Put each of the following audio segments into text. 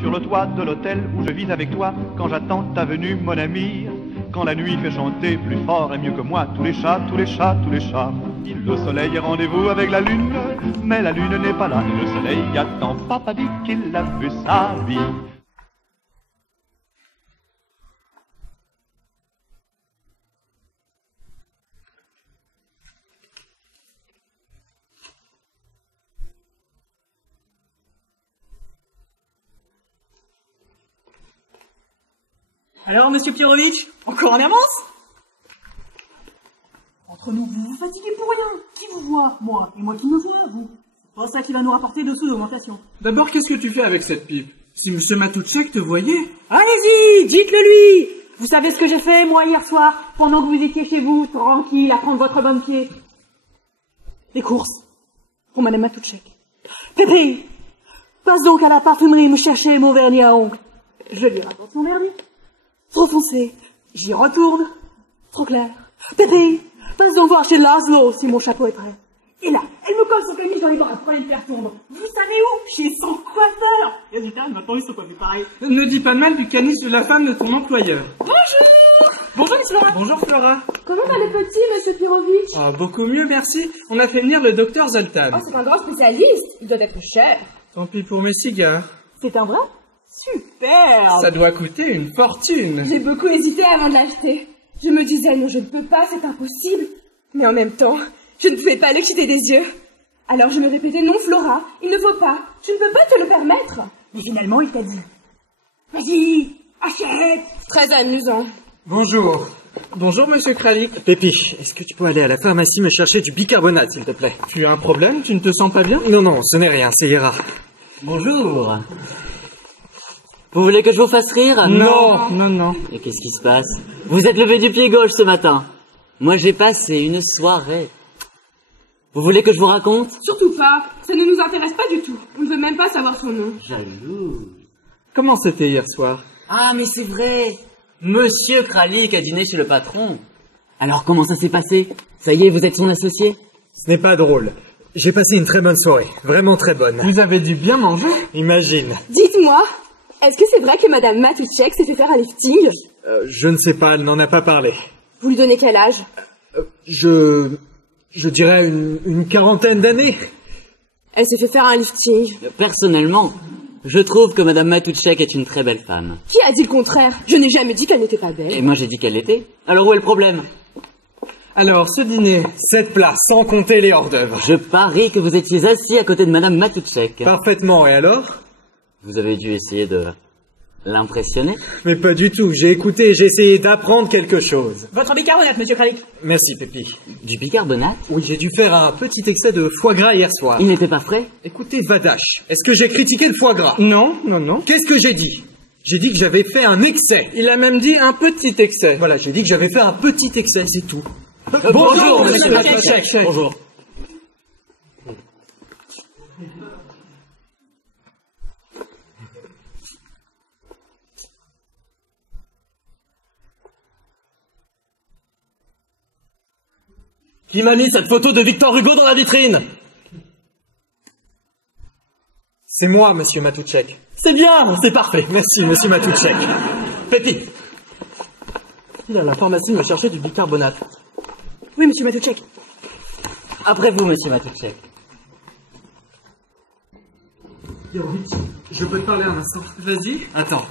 Sur le toit de l'hôtel où je vis avec toi, quand j'attends ta venue, mon ami, quand la nuit fait chanter plus fort et mieux que moi tous les chats, tous les chats, tous les chats. Le soleil est rendez-vous avec la lune, mais la lune n'est pas là et le soleil attend. Papa dit qu'il a vu sa vie. Alors, monsieur Pirovitch, encore en avance? Entre nous, vous vous fatiguez pour rien. Qui vous voit? Moi. Et moi qui me vois, vous. C'est pas ça qui va nous rapporter 2 sous d'augmentation. D'abord, qu'est-ce que tu fais avec cette pipe? Si monsieur Matoutchek te voyait... Allez-y, dites-le lui. Vous savez ce que j'ai fait, moi, hier soir, pendant que vous étiez chez vous, tranquille, à prendre votre bon pied? Les courses. Pour madame Matoutchek. Pépé, passe donc à la parfumerie me chercher mon vernis à ongles. Je lui rapporte son vernis. Trop foncé. J'y retourne. Trop clair. Pépé, passe donc voir chez Laszlo si mon chapeau est prêt. Et là, elle me colle son camis dans les bras pour aller me faire tondre. Vous savez où? Chez son coiffeur. Résultat, maintenant ils sont coiffés pareil. Ne dis pas de mal du canis de la femme de ton employeur. Bonjour. Bonjour, Miss Flora. Bonjour, Flora. Comment va le petit, monsieur Pirovitch? Ah, beaucoup mieux, merci. On a fait venir le docteur Zoltan. Oh, c'est un grand spécialiste. Il doit être cher. Tant pis pour mes cigares. C'est un vrai? Super. Ça doit coûter une fortune. J'ai beaucoup hésité avant de l'acheter. Je me disais, non, je ne peux pas, c'est impossible. Mais en même temps, je ne pouvais pas l'exciter des yeux. Alors je me répétais, non, Flora, il ne faut pas. Je ne peux pas te le permettre. Mais finalement, il t'a dit, vas-y, achète. Très amusant. Bonjour. Bonjour, monsieur Kralik. Pépi, est-ce que tu peux aller à la pharmacie me chercher du bicarbonate, s'il te plaît? Tu as un problème? Tu ne te sens pas bien? Non, non, ce n'est rien, ça ira. Bonjour. Vous voulez que je vous fasse rire? Non, non, non. Et qu'est-ce qui se passe? Vous êtes levé du pied gauche ce matin. Moi, j'ai passé une soirée. Vous voulez que je vous raconte? Surtout pas. Ça ne nous intéresse pas du tout. On ne veut même pas savoir son nom. Jaloux. Comment c'était hier soir? Ah, mais c'est vrai. Monsieur Kralik a dîné chez le patron. Alors, comment ça s'est passé? Ça y est, vous êtes son associé? Ce n'est pas drôle. J'ai passé une très bonne soirée, vraiment très bonne. Vous avez dû bien manger? Imagine. Dites-moi, est-ce que c'est vrai que madame Matoutchek s'est fait faire un lifting? Je ne sais pas, elle n'en a pas parlé. Vous lui donnez quel âge? Je dirais une quarantaine d'années. Elle s'est fait faire un lifting. Personnellement, je trouve que madame Matoutchek est une très belle femme. Qui a dit le contraire? Je n'ai jamais dit qu'elle n'était pas belle. Et moi, j'ai dit qu'elle l'était. Alors, où est le problème? Alors, ce dîner... 7 plats, sans compter les hors-d'œuvre. Je parie que vous étiez assis à côté de madame Matoutchek. Parfaitement, et alors? Vous avez dû essayer de l'impressionner? Mais pas du tout, j'ai écouté, j'ai essayé d'apprendre quelque chose. Votre bicarbonate, monsieur Kralik. Merci, Pépi. Du bicarbonate? Oui, j'ai dû faire un petit excès de foie gras hier soir. Il n'était pas frais? Écoutez, Vadache, est-ce que j'ai critiqué le foie gras? Non, non, non. Qu'est-ce que j'ai dit? J'ai dit que j'avais fait un excès. Il a même dit un petit excès. Voilà, j'ai dit que j'avais fait un petit excès, c'est tout. Bonjour, monsieur Matoutchek. Bonjour. Qui m'a mis cette photo de Victor Hugo dans la vitrine? C'est moi, monsieur Matoutchek. C'est bien, c'est parfait. Merci, monsieur Matoutchek. Pépi. Il a à la pharmacie me chercher du bicarbonate. Oui, monsieur Matoutchek. Après vous, monsieur Matoutchek. Pirovitch, je peux te parler un instant? Vas-y. Attends.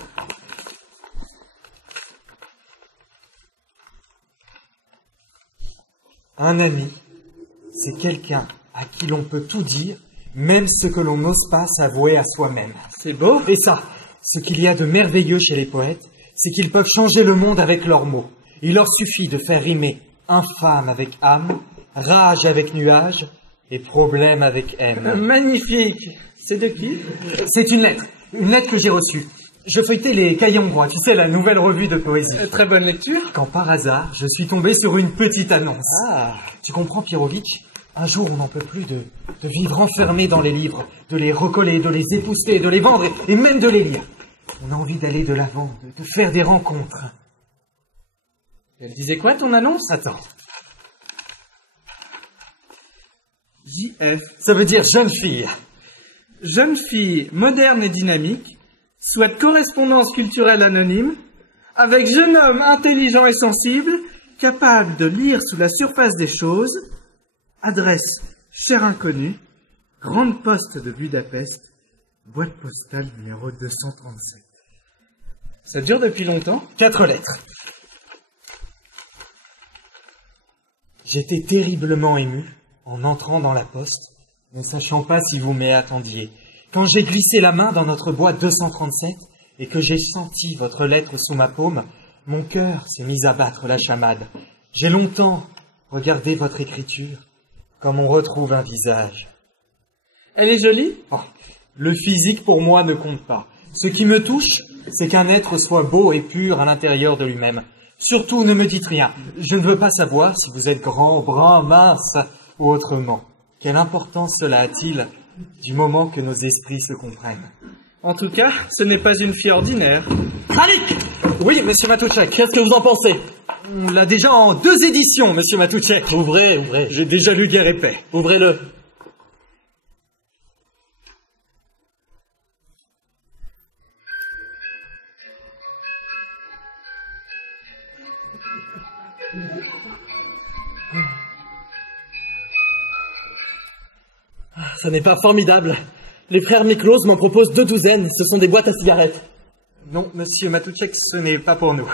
Un ami, c'est quelqu'un à qui l'on peut tout dire, même ce que l'on n'ose pas s'avouer à soi-même. C'est beau. Et ça, ce qu'il y a de merveilleux chez les poètes, c'est qu'ils peuvent changer le monde avec leurs mots. Il leur suffit de faire rimer infâme avec âme, rage avec nuage et problème avec haine. Magnifique. C'est de qui? C'est une lettre que j'ai reçue. Je feuilletais les Cahiers hongrois, tu sais, la nouvelle revue de poésie. Très bonne lecture. Quand par hasard, je suis tombé sur une petite annonce. Ah. Tu comprends, Pirovitch? Un jour, on n'en peut plus de vivre enfermé dans les livres, de les recoller, de les épousseter, de les vendre et même de les lire. On a envie d'aller de l'avant, de faire des rencontres. Elle disait quoi, ton annonce? Attends. JF. Ça veut dire jeune fille. Jeune fille moderne et dynamique, souhaite correspondance culturelle anonyme, avec jeune homme intelligent et sensible, capable de lire sous la surface des choses, adresse cher inconnu, grande poste de Budapest, boîte postale numéro 237. Ça dure depuis longtemps? 4 lettres. J'étais terriblement ému en entrant dans la poste, ne sachant pas si vous m'y attendiez. Quand j'ai glissé la main dans notre boîte 237 et que j'ai senti votre lettre sous ma paume, mon cœur s'est mis à battre la chamade. J'ai longtemps regardé votre écriture comme on retrouve un visage. Elle est jolie? Oh, le physique pour moi ne compte pas. Ce qui me touche, c'est qu'un être soit beau et pur à l'intérieur de lui-même. Surtout, ne me dites rien. Je ne veux pas savoir si vous êtes grand, brun, mince ou autrement. Quelle importance cela a-t-il du moment que nos esprits se comprennent? En tout cas, ce n'est pas une fille ordinaire. Kralik! Oui, monsieur Matoutchak. Qu'est-ce que vous en pensez? On l'a déjà en 2 éditions, monsieur Matoutchak. Ouvrez. J'ai déjà lu Guerre et Paix. Ouvrez-le. Ça n'est pas formidable. Les frères Miklos m'en proposent 2 douzaines. Ce sont des boîtes à cigarettes. Non, monsieur Matoutchak, ce n'est pas pour nous.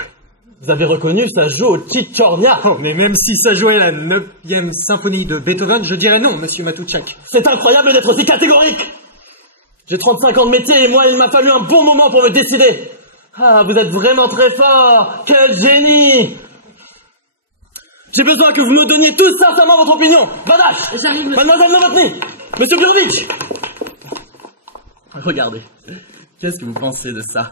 Vous avez reconnu, ça joue au Tchitchornia. Oh, mais même si ça jouait la 9e symphonie de Beethoven, je dirais non, monsieur Matoutchak. C'est incroyable d'être aussi catégorique. J'ai 35 ans de métier et moi, il m'a fallu un bon moment pour me décider. Ah, vous êtes vraiment très fort. Quel génie. J'ai besoin que vous me donniez tous sincèrement votre opinion. Badash. J'arrive, monsieur. Mademoiselle Novotny. Monsieur Burovitch. Regardez. Qu'est-ce que vous pensez de ça?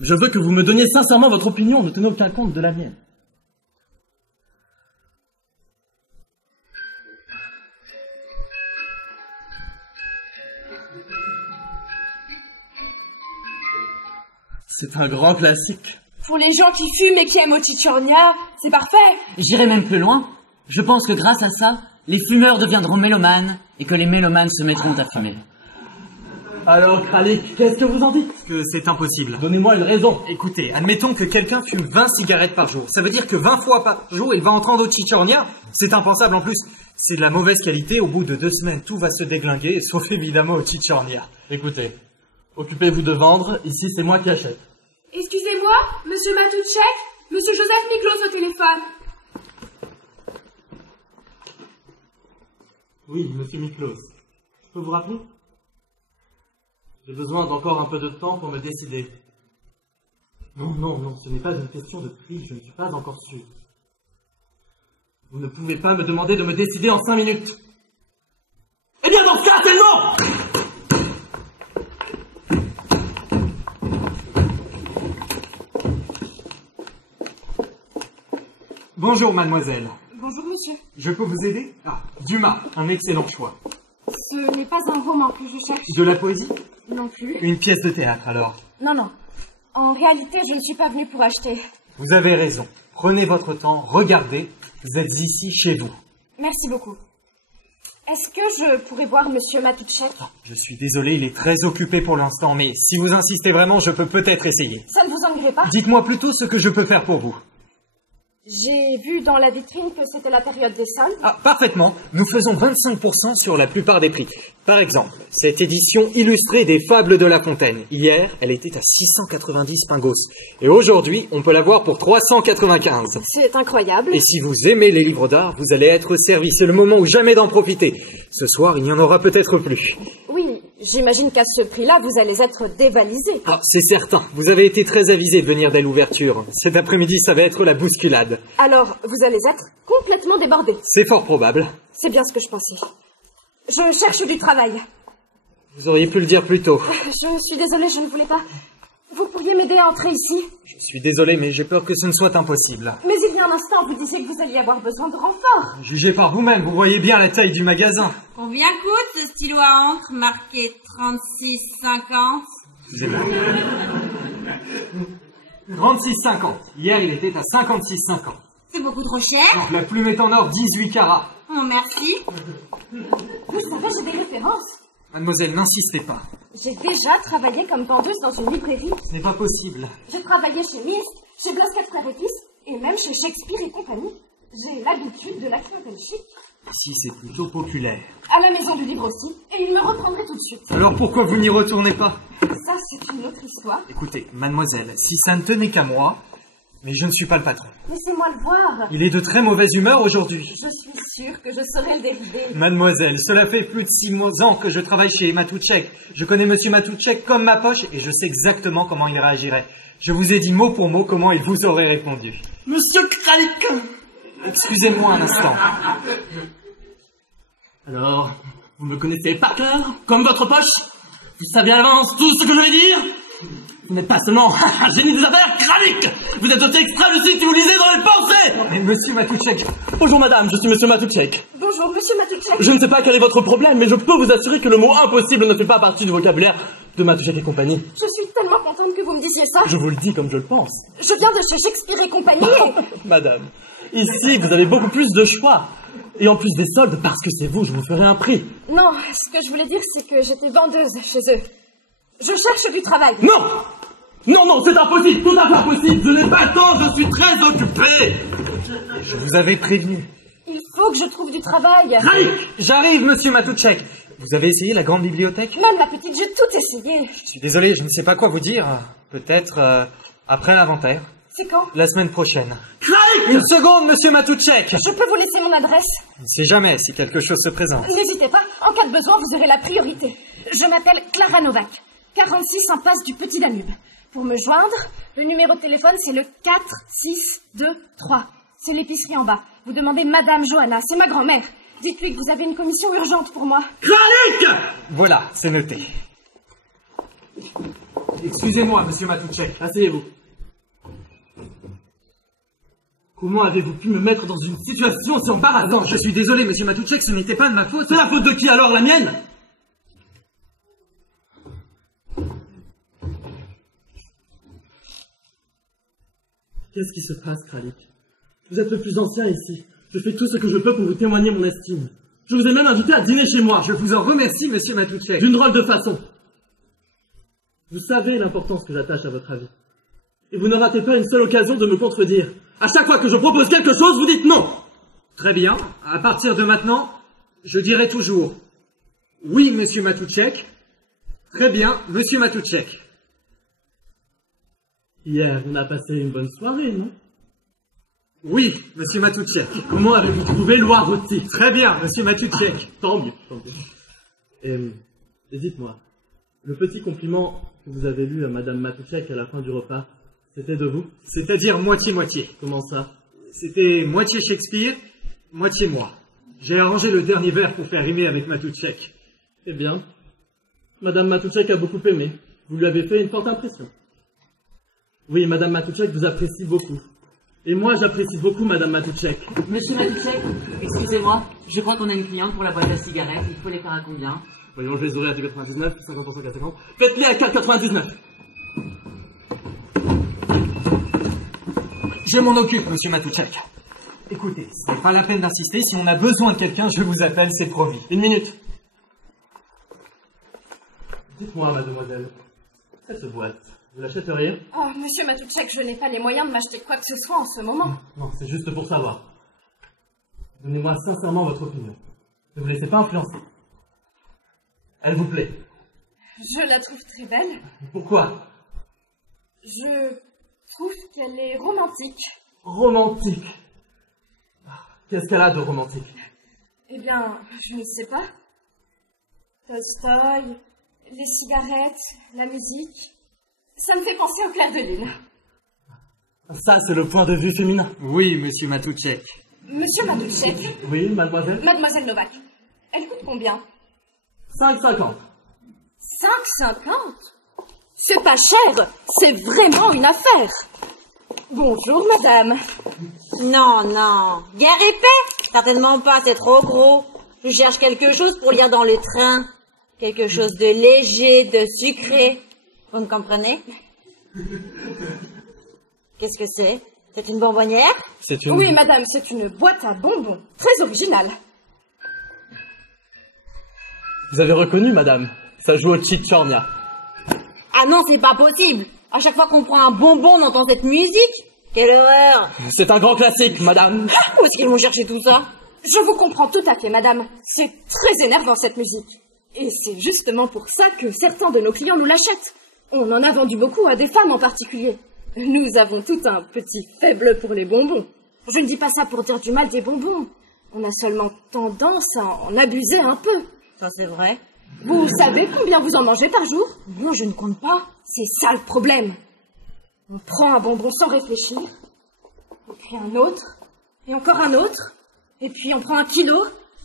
Je veux que vous me donniez sincèrement votre opinion, ne tenez aucun compte de la mienne. C'est un grand classique. Pour les gens qui fument et qui aiment au Tchitchornia, c'est parfait. J'irai même plus loin. Je pense que grâce à ça, les fumeurs deviendront mélomanes et que les mélomanes se mettront à fumer. Alors, Kralik, qu'est-ce que vous en dites? Que c'est impossible. Donnez-moi une raison. Écoutez, admettons que quelqu'un fume 20 cigarettes par jour. Ça veut dire que 20 fois par jour, il va en prendre au Tchitchornia. C'est impensable en plus. C'est de la mauvaise qualité. Au bout de 2 semaines, tout va se déglinguer, sauf évidemment au Tchitchornia. Écoutez, occupez-vous de vendre. Ici, c'est moi qui achète. Excusez-moi, monsieur Matoutchak, monsieur Joseph Miklos au téléphone. Oui, monsieur Miklos. Je peux vous rappeler? J'ai besoin d'encore un peu de temps pour me décider. Non, ce n'est pas une question de prix, je ne suis pas encore sûr. Vous ne pouvez pas me demander de me décider en 5 minutes. Eh bien, dans ce cas, c'est non! Bonjour, mademoiselle. Bonjour, monsieur. Je peux vous aider? Ah, Dumas, un excellent choix. Ce n'est pas un roman que je cherche. De la poésie? Non plus. Une pièce de théâtre, alors. Non. En réalité, je ne suis pas venue pour acheter. Vous avez raison. Prenez votre temps, regardez. Vous êtes ici, chez vous. Merci beaucoup. Est-ce que je pourrais voir monsieur Matoutchak? Je suis désolé, il est très occupé pour l'instant, mais si vous insistez vraiment, je peux peut-être essayer. Ça ne vous ennuierait pas? Dites-moi plutôt ce que je peux faire pour vous. J'ai vu dans la vitrine que c'était la période des soldes. Ah, parfaitement. Nous faisons 25% sur la plupart des prix. Par exemple, cette édition illustrée des Fables de La Fontaine. Hier, elle était à 690 pingos. Et aujourd'hui, on peut la voir pour 395. C'est incroyable. Et si vous aimez les livres d'art, vous allez être servi. C'est le moment ou jamais d'en profiter. Ce soir, il n'y en aura peut-être plus. Oui, j'imagine qu'à ce prix-là, vous allez être dévalisé. Ah, c'est certain. Vous avez été très avisé de venir dès l'ouverture. Cet après-midi, ça va être la bousculade. Alors, vous allez être complètement débordé. C'est fort probable. C'est bien ce que je pensais. Je cherche du travail. Vous auriez pu le dire plus tôt. Je suis désolée, je ne voulais pas. Vous pourriez m'aider à entrer ici? Je suis désolé, mais j'ai peur que ce ne soit impossible. Mais il y a un instant, vous disiez que vous alliez avoir besoin de renfort. Jugez par vous-même, vous voyez bien la taille du magasin. Combien coûte ce stylo à encre marqué 36,50? Excusez-moi. 36,50. Hier, il était à 56,50. C'est beaucoup trop cher. La plume est en or 18 carats. Oh, merci. Vous savez, j'ai des références. Mademoiselle, n'insistez pas. J'ai déjà travaillé comme vendeuse dans une librairie. Ce n'est pas possible. J'ai travaillé chez Mist, chez Bloscat Frères et Fils, et même chez Shakespeare et compagnie. J'ai l'habitude de la clientèle chic. Si, c'est plutôt populaire. À la maison du livre aussi, et il me reprendrait tout de suite. Alors pourquoi vous n'y retournez pas? Ça, c'est une autre histoire. Écoutez, mademoiselle, si ça ne tenait qu'à moi, mais je ne suis pas le patron. Laissez-moi le voir. Il est de très mauvaise humeur aujourd'hui. Je suis sûre que je saurai le dérider. Mademoiselle, cela fait plus de 6 ans que je travaille chez Matouchek. Je connais monsieur Matouchek comme ma poche et je sais exactement comment il réagirait. Je vous ai dit mot pour mot comment il vous aurait répondu. Monsieur Kralik! Excusez-moi un instant. Alors, vous me connaissez par cœur, comme votre poche? Vous savez à l'avance tout ce que je vais dire? Vous n'êtes pas seulement un génie des affaires, Kralik! Vous êtes aussi extra-lucide si vous lisez dans les pensées! Mais monsieur Matouchek... Bonjour madame, je suis monsieur Matouchek. Bonjour, monsieur Matouchek. Je ne sais pas quel est votre problème, mais je peux vous assurer que le mot impossible ne fait pas partie du vocabulaire de Matouchek et compagnie. Je suis tellement contente que vous me disiez ça. Je vous le dis comme je le pense. Je viens de chez Shakespeare et compagnie. Madame, ici vous avez beaucoup plus de choix. Et en plus des soldes, parce que c'est vous, je vous ferai un prix. Non, ce que je voulais dire, c'est que j'étais vendeuse chez eux. Je cherche du travail. Non! Non, non, c'est impossible, tout à fait impossible. Je n'ai pas le temps, je suis très occupé. Je vous avais prévenu. Il faut que je trouve du travail. J'arrive, monsieur Matouchek. Vous avez essayé la grande bibliothèque? Même la petite, j'ai tout essayé. Je suis désolé, je ne sais pas quoi vous dire. Peut-être après l'inventaire. C'est quand? La semaine prochaine. Une seconde, monsieur Matouchek. Je peux vous laisser mon adresse? On ne sait jamais si quelque chose se présente. N'hésitez pas, en cas de besoin, vous aurez la priorité. Je m'appelle Clara Novak, 46 impasse du Petit Danube. Pour me joindre, le numéro de téléphone, c'est le 4623. C'est l'épicerie en bas. Vous demandez Madame Johanna, c'est ma grand-mère. Dites-lui que vous avez une commission urgente pour moi. Kralik! Voilà, c'est noté. Excusez-moi, monsieur Matouchek. Asseyez-vous. Comment avez-vous pu me mettre dans une situation si embarrassante? Je suis désolé, monsieur Matouchek, ce n'était pas de ma faute. C'est la faute de qui alors, la mienne? Qu'est-ce qui se passe, Kralik? Vous êtes le plus ancien ici. Je fais tout ce que je peux pour vous témoigner mon estime. Je vous ai même invité à dîner chez moi. Je vous en remercie, monsieur Matouchek. D'une drôle de façon. Vous savez l'importance que j'attache à votre avis. Et vous ne ratez pas une seule occasion de me contredire. À chaque fois que je propose quelque chose, vous dites non. Très bien. À partir de maintenant, je dirai toujours oui, monsieur Matouchek. Très bien, monsieur Matouchek. Hier, on a passé une bonne soirée, non? Oui, monsieur Matouchek. Comment avez-vous trouvé l'Oireauti? Très bien, monsieur Matouchek. Tant mieux, tant mieux. Et dites-moi, le petit compliment que vous avez lu à madame Matouchek à la fin du repas, c'était de vous? C'est-à-dire moitié-moitié. Comment ça? C'était moitié Shakespeare, moitié moi. J'ai arrangé le dernier vers pour faire rimer avec Matouchek. Eh bien, madame Matouchek a beaucoup aimé. Vous lui avez fait une forte impression. Oui, madame Matouchek vous apprécie beaucoup. Et moi, j'apprécie beaucoup madame Matouchek. Monsieur Matouchek, excusez-moi, je crois qu'on a une cliente pour la boîte à cigarettes. Il faut les faire à combien? Voyons, je les aurai à 2,99, 50% à 50. Faites-les à 4,99. Je m'en occupe, monsieur Matouchek. Écoutez, ce n'est pas la peine d'insister. Si on a besoin de quelqu'un, je vous appelle, c'est promis. Une minute. Dites-moi, mademoiselle, cette boîte, vous l'achèteriez? Oh, monsieur Matouchek, je n'ai pas les moyens de m'acheter quoi que ce soit en ce moment. Non, c'est juste pour savoir. Donnez-moi sincèrement votre opinion. Ne vous laissez pas influencer. Elle vous plaît? Je la trouve très belle. Pourquoi? Je trouve qu'elle est romantique. Romantique? Qu'est-ce qu'elle a de romantique? Eh bien, je ne sais pas. Tolstoï, les cigarettes, la musique. Ça me fait penser au clair de lune. Ça, c'est le point de vue féminin. Oui, monsieur Matouchek. Monsieur Matouchek. Oui, mademoiselle? Mademoiselle Novak. Elle coûte combien? 5,50. 5,50? C'est pas cher. C'est vraiment une affaire. Bonjour, madame. Non, non. Guerre épais? Certainement pas, c'est trop gros. Je cherche quelque chose pour lire dans le train. Quelque chose de léger, de sucré. Vous me comprenez? Qu'est-ce que c'est? C'est une bonbonnière? C'est une... Oui, madame, c'est une boîte à bonbons. Très originale. Vous avez reconnu, madame? Ça joue au Chichornia. Ah non, c'est pas possible. À chaque fois qu'on prend un bonbon, on entend cette musique. Quelle horreur. C'est un grand classique, madame. Où est-ce qu'ils vont chercher tout ça? Je vous comprends tout à fait, madame. C'est très énervant, cette musique. Et c'est justement pour ça que certains de nos clients nous l'achètent. On en a vendu beaucoup à des femmes en particulier. Nous avons tout un petit faible pour les bonbons. Je ne dis pas ça pour dire du mal des bonbons. On a seulement tendance à en abuser un peu. Ça, c'est vrai. Vous savez combien vous en mangez par jour? Non, je ne compte pas. C'est ça le problème. On prend un bonbon sans réfléchir, et puis un autre, et encore un autre, et puis on prend 1 kilo,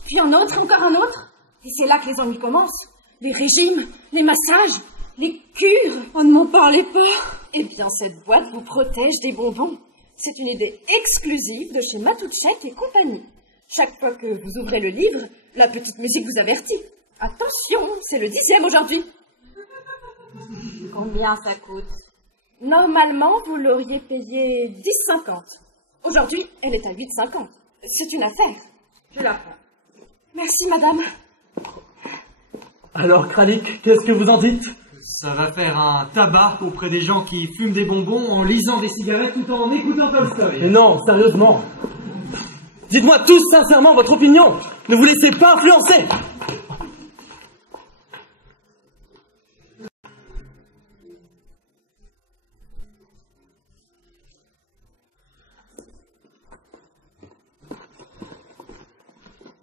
puis un autre, et encore un autre. Et c'est là que les ennuis commencent. Les régimes, les massages, les cures. Oh, ne m'en parlez pas. Eh bien, cette boîte vous protège des bonbons. C'est une idée exclusive de chez Matoutchek et compagnie. Chaque fois que vous ouvrez le livre, la petite musique vous avertit. Attention, c'est le 10e aujourd'hui. Combien ça coûte? Normalement, vous l'auriez payé 10,50. Aujourd'hui, elle est à 8,50. C'est une affaire. Je la prends. Merci, madame. Alors, Kralik, qu'est-ce que vous en dites? Ça va faire un tabac auprès des gens qui fument des bonbons en lisant des cigarettes tout en écoutant Tolstoï. Mais non, sérieusement. Dites-moi tous sincèrement votre opinion. Ne vous laissez pas influencer.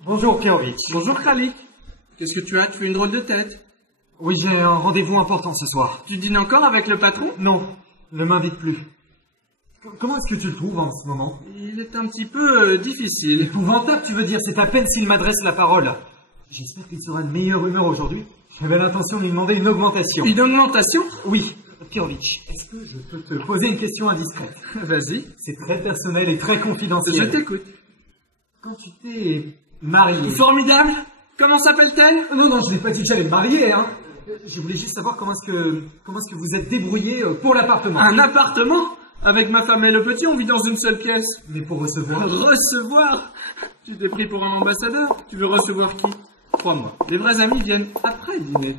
Bonjour Pierovitch. Bonjour Kralik. Qu'est-ce que tu as? Tu fais une drôle de tête. Oui, j'ai un rendez-vous important ce soir. Tu dînes encore avec le patron? Non, ne m'invite plus. Comment est-ce que tu le trouves en ce moment? Il est un petit peu difficile. Épouvantable, tu veux dire, c'est à peine s'il m'adresse la parole. J'espère qu'il sera de meilleure humeur aujourd'hui. J'avais l'intention de lui demander une augmentation. Une augmentation? Oui. Pierovitch, est-ce que je peux te poser une question indiscrète? Vas-y. C'est très personnel et très confidentiel. Je t'écoute. Quand tu t'es marié... Formidable. Comment s'appelle-t-elle? Non, je n'ai pas dit que j'allais me marier, hein. Je voulais juste savoir comment est-ce que vous êtes débrouillé pour l'appartement. Un appartement? Avec ma femme et le petit, on vit dans une seule pièce. Mais pour recevoir... Recevoir? Tu t'es pris pour un ambassadeur? Tu veux recevoir qui? Crois-moi, les vrais amis viennent après le dîner.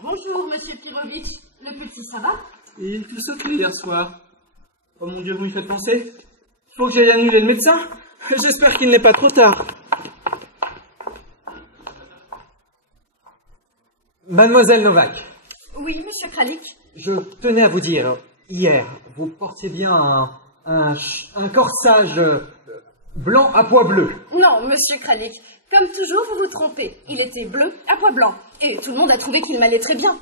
Bonjour, monsieur Pierovitch. Le petit, ça va? Il tout sauté hier soir. Oh mon Dieu, vous me faites penser. Faut que j'aille annuler le médecin. J'espère qu'il n'est pas trop tard. Mademoiselle Novak. Oui, monsieur Kralik. Je tenais à vous dire, hier, vous portiez bien un corsage blanc à pois bleu. Non, monsieur Kralik. Comme toujours, vous vous trompez. Il était bleu à pois blanc. Et tout le monde a trouvé qu'il m'allait très bien.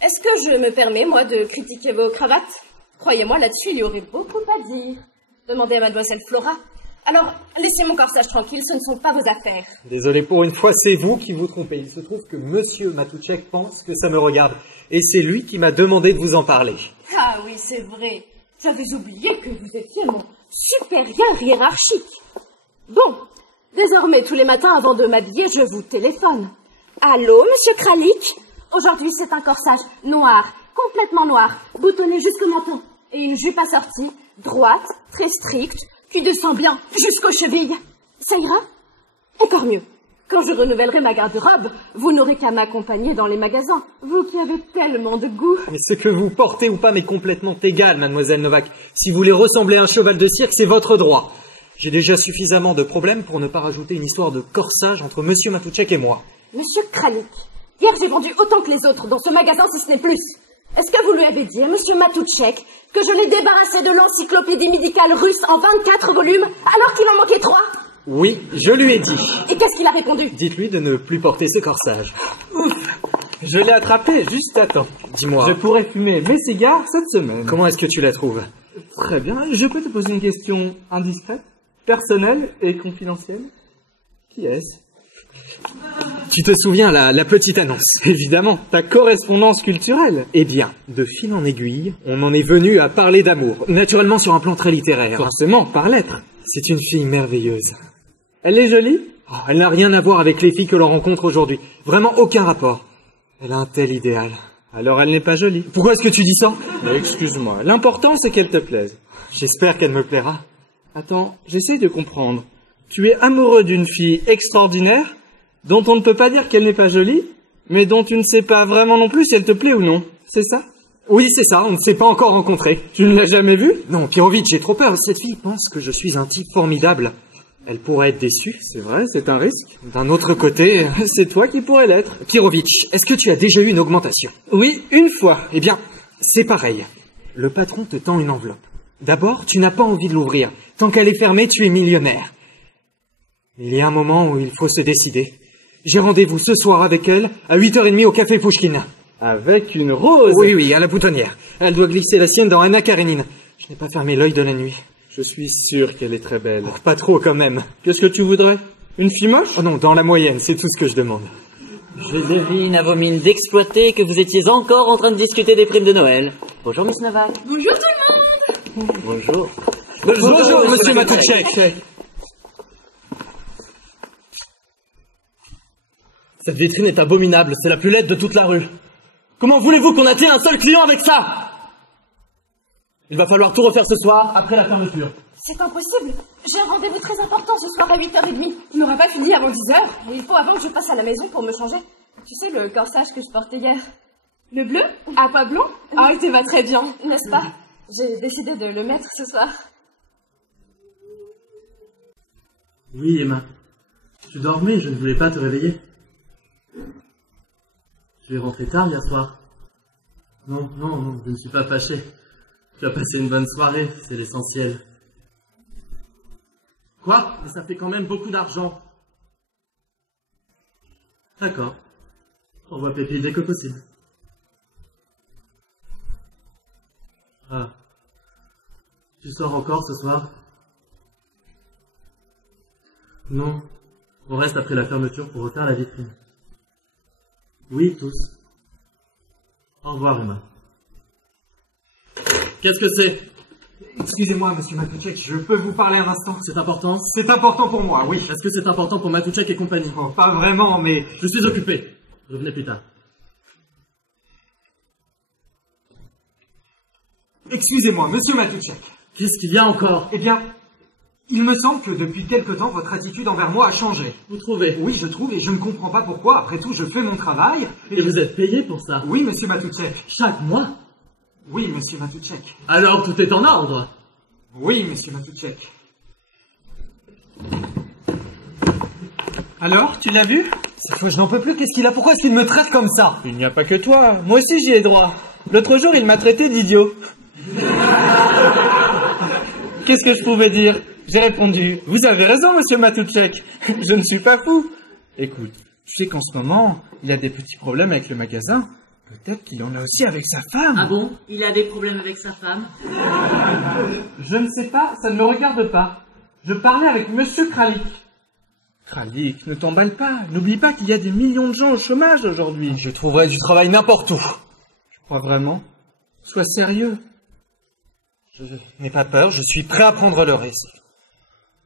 Est-ce que je me permets, moi, de critiquer vos cravates? Croyez-moi, là-dessus, il y aurait beaucoup à dire. Demandez à mademoiselle Flora. Alors, laissez mon corsage tranquille, ce ne sont pas vos affaires. Désolé, pour une fois, c'est vous qui vous trompez. Il se trouve que monsieur Matoutchek pense que ça me regarde. Et c'est lui qui m'a demandé de vous en parler. Ah oui, c'est vrai. J'avais oublié que vous étiez mon supérieur hiérarchique. Bon, désormais, tous les matins, avant de m'habiller, je vous téléphone. Allô, monsieur Kralik? Aujourd'hui, c'est un corsage noir, complètement noir, boutonné jusqu'au menton, et une jupe assortie, droite, très stricte, qui descend bien jusqu'aux chevilles. Ça ira? Encore mieux. Quand je renouvellerai ma garde-robe, vous n'aurez qu'à m'accompagner dans les magasins. Vous qui avez tellement de goût. Mais ce que vous portez ou pas m'est complètement égal, mademoiselle Novak. Si vous voulez ressembler à un cheval de cirque, c'est votre droit. J'ai déjà suffisamment de problèmes pour ne pas rajouter une histoire de corsage entre monsieur Matoutchek et moi. Monsieur Kralik, hier j'ai vendu autant que les autres dans ce magasin, si ce n'est plus. Est-ce que vous lui avez dit, monsieur Matoutchek, que je l'ai débarrassé de l'encyclopédie médicale russe en 24 volumes, alors qu'il en manquait 3? Oui, je lui ai dit. Et qu'est-ce qu'il a répondu? Dites-lui de ne plus porter ce corsage. Ouf, je l'ai attrapé juste à temps. Dis-moi. Je pourrais fumer mes cigares cette semaine. Comment est-ce que tu la trouves? Très bien, je peux te poser une question indiscrète, personnelle et confidentielle? Qui est-ce? Tu te souviens, la petite annonce? Évidemment, ta correspondance culturelle. Eh bien, de fil en aiguille, on en est venu à parler d'amour. Naturellement sur un plan très littéraire. Forcément, par lettres. C'est une fille merveilleuse. Elle est jolie? Oh, elle n'a rien à voir avec les filles que l'on rencontre aujourd'hui. Vraiment aucun rapport. Elle a un tel idéal. Alors elle n'est pas jolie. Pourquoi est-ce que tu dis ça? Mais excuse-moi, l'important c'est qu'elle te plaise. J'espère qu'elle me plaira. Attends, j'essaye de comprendre. Tu es amoureux d'une fille extraordinaire, dont on ne peut pas dire qu'elle n'est pas jolie, mais dont tu ne sais pas vraiment non plus si elle te plaît ou non. C'est ça? Oui, c'est ça, on ne s'est pas encore rencontrés. Tu ne l'as jamais vue? Non, Pirovitch, j'ai trop peur. Cette fille pense que je suis un type formidable. Elle pourrait être déçue. C'est vrai, c'est un risque. D'un autre côté, c'est toi qui pourrais l'être. Kirovitch, est-ce que tu as déjà eu une augmentation? Oui, une fois. Eh bien, c'est pareil. Le patron te tend une enveloppe. D'abord, tu n'as pas envie de l'ouvrir. Tant qu'elle est fermée, tu es millionnaire. Il y a un moment où il faut se décider. J'ai rendez-vous ce soir avec elle, à 8h30 au café Pouchkine. Avec une rose? Oui, à la boutonnière. Elle doit glisser la sienne dans Anna Karénine. Je n'ai pas fermé l'œil de la nuit. Je suis sûr qu'elle est très belle. Oh, pas trop quand même. Qu'est-ce que tu voudrais? Une fille moche? Oh non, dans la moyenne, c'est tout ce que je demande. Je devine à vos mines d'exploiter que vous étiez encore en train de discuter des primes de Noël. Bonjour, Miss Novak. Bonjour tout le monde. Bonjour. Bonjour, monsieur Matouchek. Cette vitrine est abominable, c'est la plus laide de toute la rue. Comment voulez-vous qu'on atteigne un seul client avec ça? Il va falloir tout refaire ce soir, après la fermeture. C'est impossible. J'ai un rendez-vous très important ce soir à 8h30. On n'aura pas fini avant 10h. Et il faut avant que je passe à la maison pour me changer. Tu sais, le corsage que je portais hier. Le bleu? À pas blond? Ah, il te va très bien, n'est-ce pas? J'ai décidé de le mettre ce soir. Oui, Emma. Tu dormais, je ne voulais pas te réveiller. Tu es rentré tard hier soir. Non, je ne suis pas fâché. Tu as passé une bonne soirée, c'est l'essentiel. Quoi? Mais ça fait quand même beaucoup d'argent. D'accord. On voit Pépi dès que possible. Ah. Tu sors encore ce soir? Non. On reste après la fermeture pour refaire la vitrine. Oui, tous. Au revoir, Emma. Qu'est-ce que c'est? Excusez-moi, monsieur Matouchek, je peux vous parler un instant? C'est important? C'est important pour moi, oui. Est-ce que c'est important pour Matouchek et compagnie? Oh, pas vraiment, mais... Je suis occupé. Revenez plus tard. Excusez-moi, monsieur Matouchek. Qu'est-ce qu'il y a encore? Eh bien, il me semble que depuis quelque temps, votre attitude envers moi a changé. Vous trouvez? Oui, je trouve, et je ne comprends pas pourquoi. Après tout, je fais mon travail... Et vous êtes payé pour ça? Oui, monsieur Matouchek. Chaque mois? Oui, monsieur Matouchek. Alors tout est en ordre? Oui, monsieur Matouchek. Alors, tu l'as vu? Cette fois, je n'en peux plus. Qu'est-ce qu'il a? Pourquoi est-ce qu'il me traite comme ça? Il n'y a pas que toi. Moi aussi, j'y ai droit. L'autre jour, il m'a traité d'idiot. Qu'est-ce que je pouvais dire? J'ai répondu, vous avez raison, monsieur Matouchek. Je ne suis pas fou. Écoute, tu sais qu'en ce moment, il a des petits problèmes avec le magasin. Peut-être qu'il en a aussi avec sa femme. Ah bon? Il a des problèmes avec sa femme? Je ne sais pas, ça ne me regarde pas. Je parlais avec monsieur Kralik. Kralik, ne t'emballe pas. N'oublie pas qu'il y a des millions de gens au chômage aujourd'hui. Je trouverai du travail n'importe où. Tu crois vraiment? Sois sérieux. Je n'ai pas peur, je suis prêt à prendre le risque.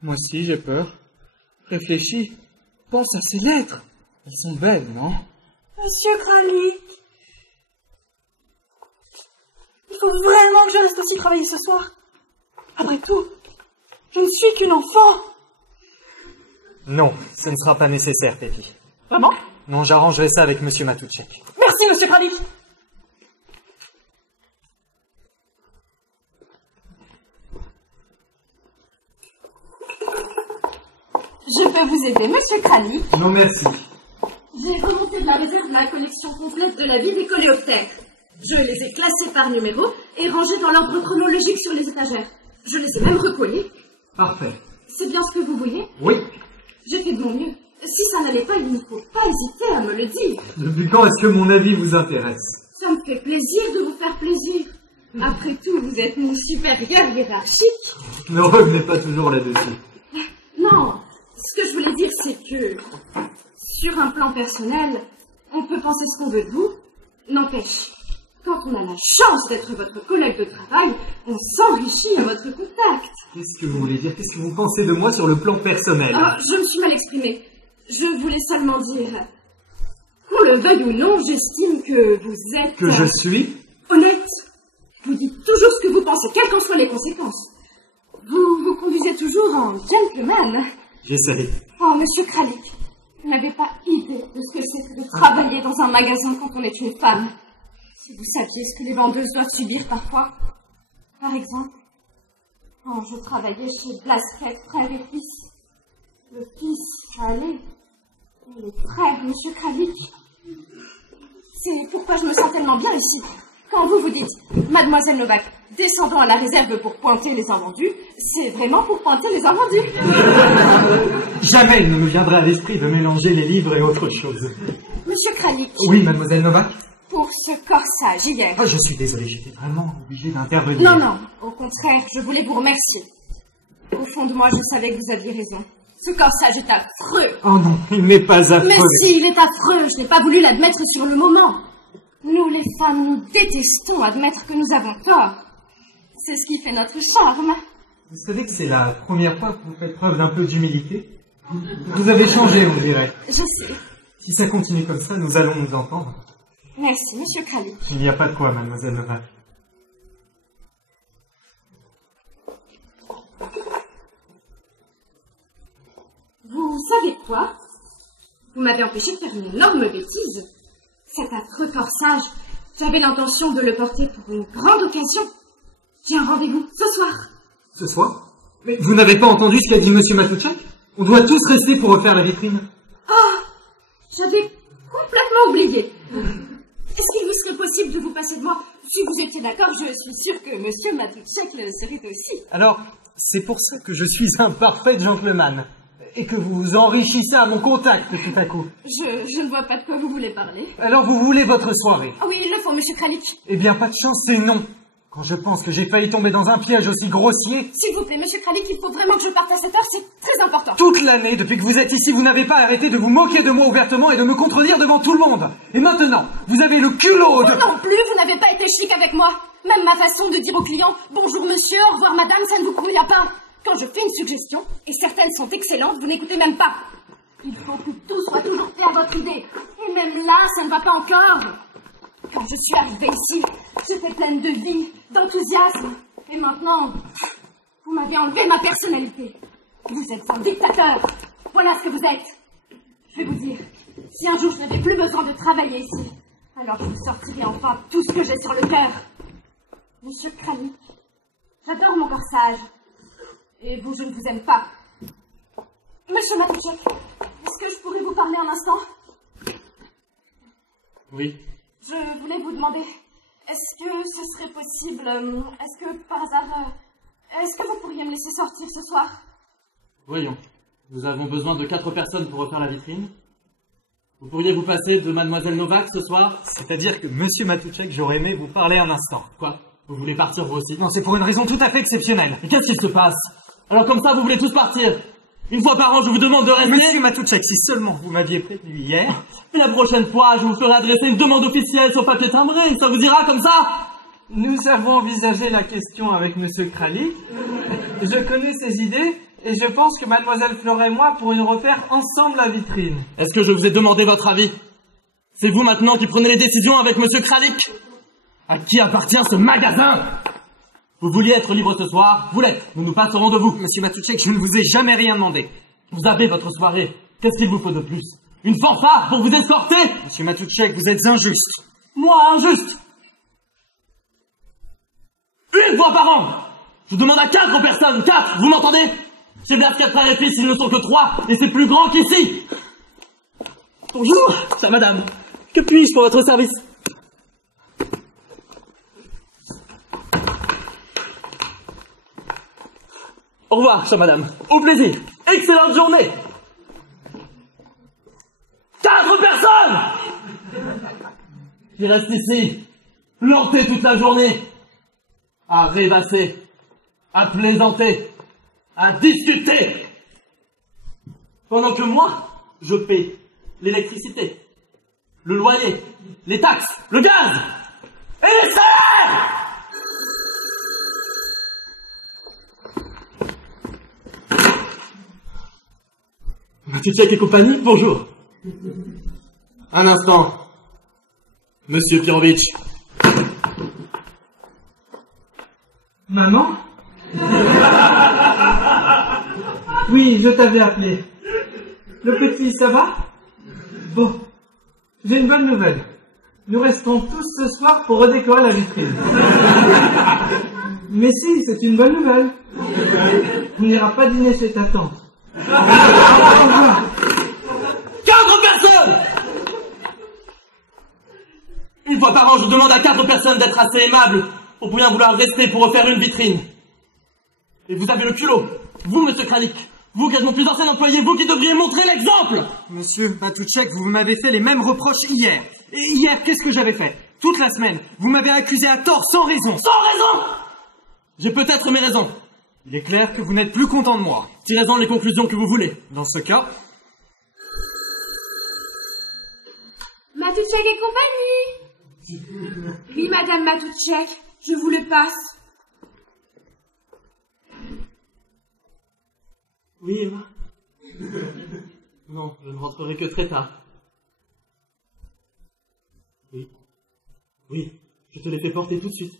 Moi aussi, j'ai peur. Réfléchis. Pense à ces lettres. Elles sont belles, non? Monsieur Kralik. Il faut vraiment que je reste aussi travailler ce soir. Après tout, je ne suis qu'une enfant. Non, ce ne sera pas nécessaire, Pépi. Vraiment? Non, j'arrangerai ça avec monsieur Matouchek. Merci, monsieur Kralik. Je peux vous aider, monsieur Kralik? Non, merci. J'ai remonté de la réserve la collection complète de la vie des coléoptères. Je les ai classés par numéro et rangés dans l'ordre chronologique sur les étagères. Je les ai même recollés. Parfait. C'est bien ce que vous voyez? Oui. J'ai fait de mon mieux. Si ça n'allait pas, il ne faut pas hésiter à me le dire. Depuis quand est-ce que mon avis vous intéresse? Ça me fait plaisir de vous faire plaisir. Après tout, vous êtes mon supérieur hiérarchique. Ne revenez pas toujours là-dessus. Non, ce que je voulais dire, c'est que, sur un plan personnel, on peut penser ce qu'on veut de vous. N'empêche, quand on a la chance d'être votre collègue de travail, on s'enrichit à votre contact. Qu'est-ce que vous voulez dire? Qu'est-ce que vous pensez de moi sur le plan personnel? Je me suis mal exprimée. Je voulais seulement dire, qu'on le veuille ou non, j'estime que vous êtes... Que je suis? Honnête. Vous dites toujours ce que vous pensez, quelles qu'en soient les conséquences. Vous conduisez toujours en gentleman. J'essaie. Oh, monsieur Kralik, Vous n'avez pas idée de ce que c'est que de travailler dans un magasin quand on est une femme. Si vous saviez ce que les vendeuses doivent subir parfois. Par exemple, quand je travaillais chez Blasquette, frère et fils, le fils Crowley et le frère, Monsieur Kralik. C'est pourquoi je me sens tellement bien ici. Quand vous dites, Mademoiselle Novak, descendons à la réserve pour pointer les invendus, c'est vraiment pour pointer les invendus. Jamais il ne me viendrait à l'esprit de mélanger les livres et autre chose. Monsieur Kralik. Oui, Mademoiselle Novak. Pour ce corsage hier. Oh, je suis désolé, j'étais vraiment obligé d'intervenir. Non, non, au contraire, je voulais vous remercier. Au fond de moi, je savais que vous aviez raison. Ce corsage est affreux. Oh non, il n'est pas affreux. Mais si, il est affreux, je n'ai pas voulu l'admettre sur le moment. Nous, les femmes, nous détestons admettre que nous avons tort. C'est ce qui fait notre charme. Vous savez que c'est la première fois que vous faites preuve d'un peu d'humilité. Vous avez changé, on dirait. Je sais. Si ça continue comme ça, nous allons nous entendre. Merci, Monsieur Kralik. Il n'y a pas de quoi, Mademoiselle Novak. Vous savez quoi? Vous m'avez empêché de faire une énorme bêtise. Cet affreux corsage, j'avais l'intention de le porter pour une grande occasion. J'ai un rendez-vous ce soir. Ce soir? Mais vous n'avez pas entendu ce qu'a dit Monsieur Matuchak? On doit tous rester pour refaire la vitrine. Ah, j'avais complètement oublié. Est-ce qu'il vous serait possible de vous passer de moi? Si vous étiez d'accord, je suis sûre que Monsieur Matuchak le serait aussi. Alors, c'est pour ça que je suis un parfait gentleman. Et que vous vous enrichissez à mon contact tout à coup. Je ne vois pas de quoi vous voulez parler. Alors vous voulez votre soirée? Ah oui, il le faut, Monsieur Kralik. Eh bien, pas de chance, c'est non. Quand je pense que j'ai failli tomber dans un piège aussi grossier... S'il vous plaît, Monsieur Kralik, il faut vraiment que je parte à cette heure, c'est très important. Toute l'année, depuis que vous êtes ici, vous n'avez pas arrêté de vous moquer de moi ouvertement et de me contredire devant tout le monde. Et maintenant, vous avez le culot de... Vous non plus, vous n'avez pas été chic avec moi. Même ma façon de dire aux clients « Bonjour monsieur, au revoir madame », ça ne vous convient pas. Quand je fais une suggestion, et certaines sont excellentes, vous n'écoutez même pas. Il faut que tout soit toujours fait à votre idée. Et même là, ça ne va pas encore. Quand je suis arrivée ici, j'étais pleine de vie, d'enthousiasme. Et maintenant, vous m'avez enlevé ma personnalité. Vous êtes un dictateur. Voilà ce que vous êtes. Je vais vous dire, si un jour je n'avais plus besoin de travailler ici, alors je vous sortirai enfin tout ce que j'ai sur le cœur. Monsieur Kralik, j'adore mon corsage. Et vous, je ne vous aime pas. Monsieur Matuchak, est-ce que je pourrais vous parler un instant? Oui. Je voulais vous demander, est-ce que ce serait possible, est-ce que par hasard, est-ce que vous pourriez me laisser sortir ce soir? Voyons. Nous avons besoin de 4 personnes pour refaire la vitrine. Vous pourriez vous passer de Mademoiselle Novak ce soir? C'est-à-dire que, Monsieur Matuchak, j'aurais aimé vous parler un instant. Quoi? Vous voulez partir vous aussi? Non, c'est pour une raison tout à fait exceptionnelle. Mais qu'est-ce qu'il se passe? Alors comme ça, vous voulez tous partir? Une fois par an, je vous demande de rester? Monsieur Matuchak, si seulement vous m'aviez prévenu hier... Et la prochaine fois, je vous ferai adresser une demande officielle sur papier timbré. Ça vous ira comme ça? Nous avons envisagé la question avec Monsieur Kralik. Je connais ses idées et je pense que Mademoiselle Flora et moi pourrions refaire ensemble la vitrine. Est-ce que je vous ai demandé votre avis? C'est vous maintenant qui prenez les décisions avec Monsieur Kralik? À qui appartient ce magasin? Vous vouliez être libre ce soir, vous l'êtes. Nous nous passerons de vous. Monsieur Matuchak, je ne vous ai jamais rien demandé. Vous avez votre soirée. Qu'est-ce qu'il vous faut de plus? Une fanfare pour vous escorter? Monsieur Matuchak, vous êtes injuste. Moi, injuste? Une fois par an! Je demande à 4 personnes, 4, vous m'entendez? Chez Blasquette frères et fils, ils ne sont que 3, et c'est plus grand qu'ici! Bonjour, chère madame. Que puis-je pour votre service? Au revoir, chère madame. Au plaisir. Excellente journée. 4 personnes! Je reste ici, planté toute la journée, à rêvasser, à plaisanter, à discuter. Pendant que moi, je paie l'électricité, le loyer, les taxes, le gaz et les salaires! Matuchak et compagnie, bonjour. Un instant. Monsieur Pirovitch. Maman? Oui, je t'avais appelé. Le petit, ça va? Bon, j'ai une bonne nouvelle. Nous restons tous ce soir pour redécorer la vitrine. Mais si, c'est une bonne nouvelle. On n'ira pas dîner chez ta tante. Au revoir. 4 personnes! Une fois par an, je demande à 4 personnes d'être assez aimables pour bien vouloir rester pour refaire une vitrine. Et vous avez le culot, vous, monsieur Kralik, vous qui êtes mon plus ancien employé, vous qui devriez montrer l'exemple! Monsieur Matoutchek, vous m'avez fait les mêmes reproches hier. Et hier, qu'est-ce que j'avais fait? Toute la semaine, vous m'avez accusé à tort, sans raison. Sans raison! J'ai peut-être mes raisons. Il est clair que vous n'êtes plus content de moi. Tirez-en les conclusions que vous voulez. Dans ce cas... Matoutchek et compagnie. Oui, madame Matoutchek, je vous le passe. Oui, Emma. Non, je ne rentrerai que très tard. Oui. Oui, je te les fais porter tout de suite.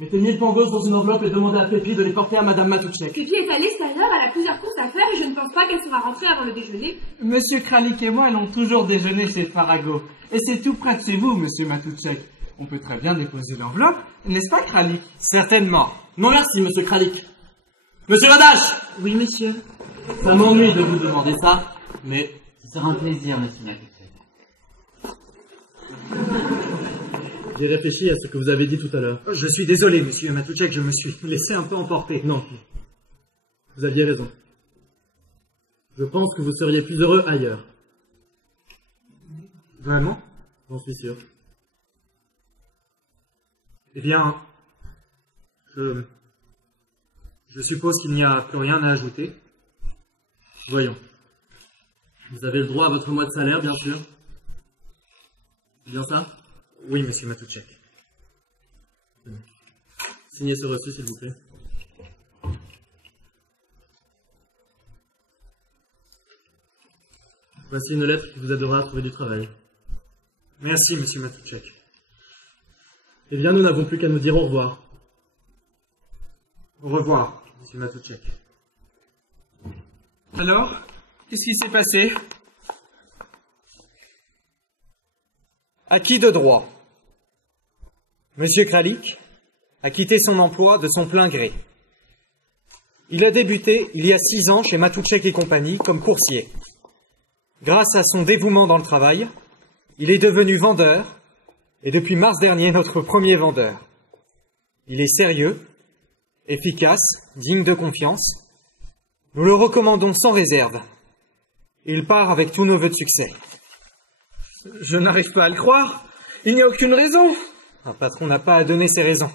Mettez-y le pangos dans une enveloppe et demandez à Pépi de les porter à madame Matoutchek. Pépi est à l'extérieur, elle a plusieurs courses à faire et je ne pense pas qu'elle sera rentrée avant le déjeuner. Monsieur Kralik et moi allons toujours déjeuner chez Farago. Et c'est tout près de chez vous, monsieur Matoutchek. On peut très bien déposer l'enveloppe, n'est-ce pas, Kralik? Certainement. Non merci, monsieur Kralik. Monsieur Radache! Oui, monsieur. Ça m'ennuie de vous demander ça, mais... Ce sera un plaisir, monsieur Matoutchek. J'ai réfléchi à ce que vous avez dit tout à l'heure. Je suis désolé, monsieur Matoutchek, je me suis laissé un peu emporter. Non. Vous aviez raison. Je pense que vous seriez plus heureux ailleurs. Vraiment? J'en suis sûr. Eh bien, je suppose qu'il n'y a plus rien à ajouter. Voyons. Vous avez le droit à votre mois de salaire, bien sûr. C'est bien ça? Oui, monsieur Matoutchek. Signez ce reçu, s'il vous plaît. Voici une lettre qui vous aidera à trouver du travail. Merci, monsieur Matoutchek. Eh bien, nous n'avons plus qu'à nous dire au revoir. Au revoir, monsieur Matoutchek. Alors, qu'est-ce qui s'est passé? Acquis de droit. Monsieur Kralik a quitté son emploi de son plein gré. Il a débuté il y a 6 ans chez Matoutchek et compagnie comme coursier. Grâce à son dévouement dans le travail, il est devenu vendeur et depuis mars dernier notre premier vendeur. Il est sérieux, efficace, digne de confiance. Nous le recommandons sans réserve. Il part avec tous nos vœux de succès. Je n'arrive pas à le croire. Il n'y a aucune raison. Un patron n'a pas à donner ses raisons.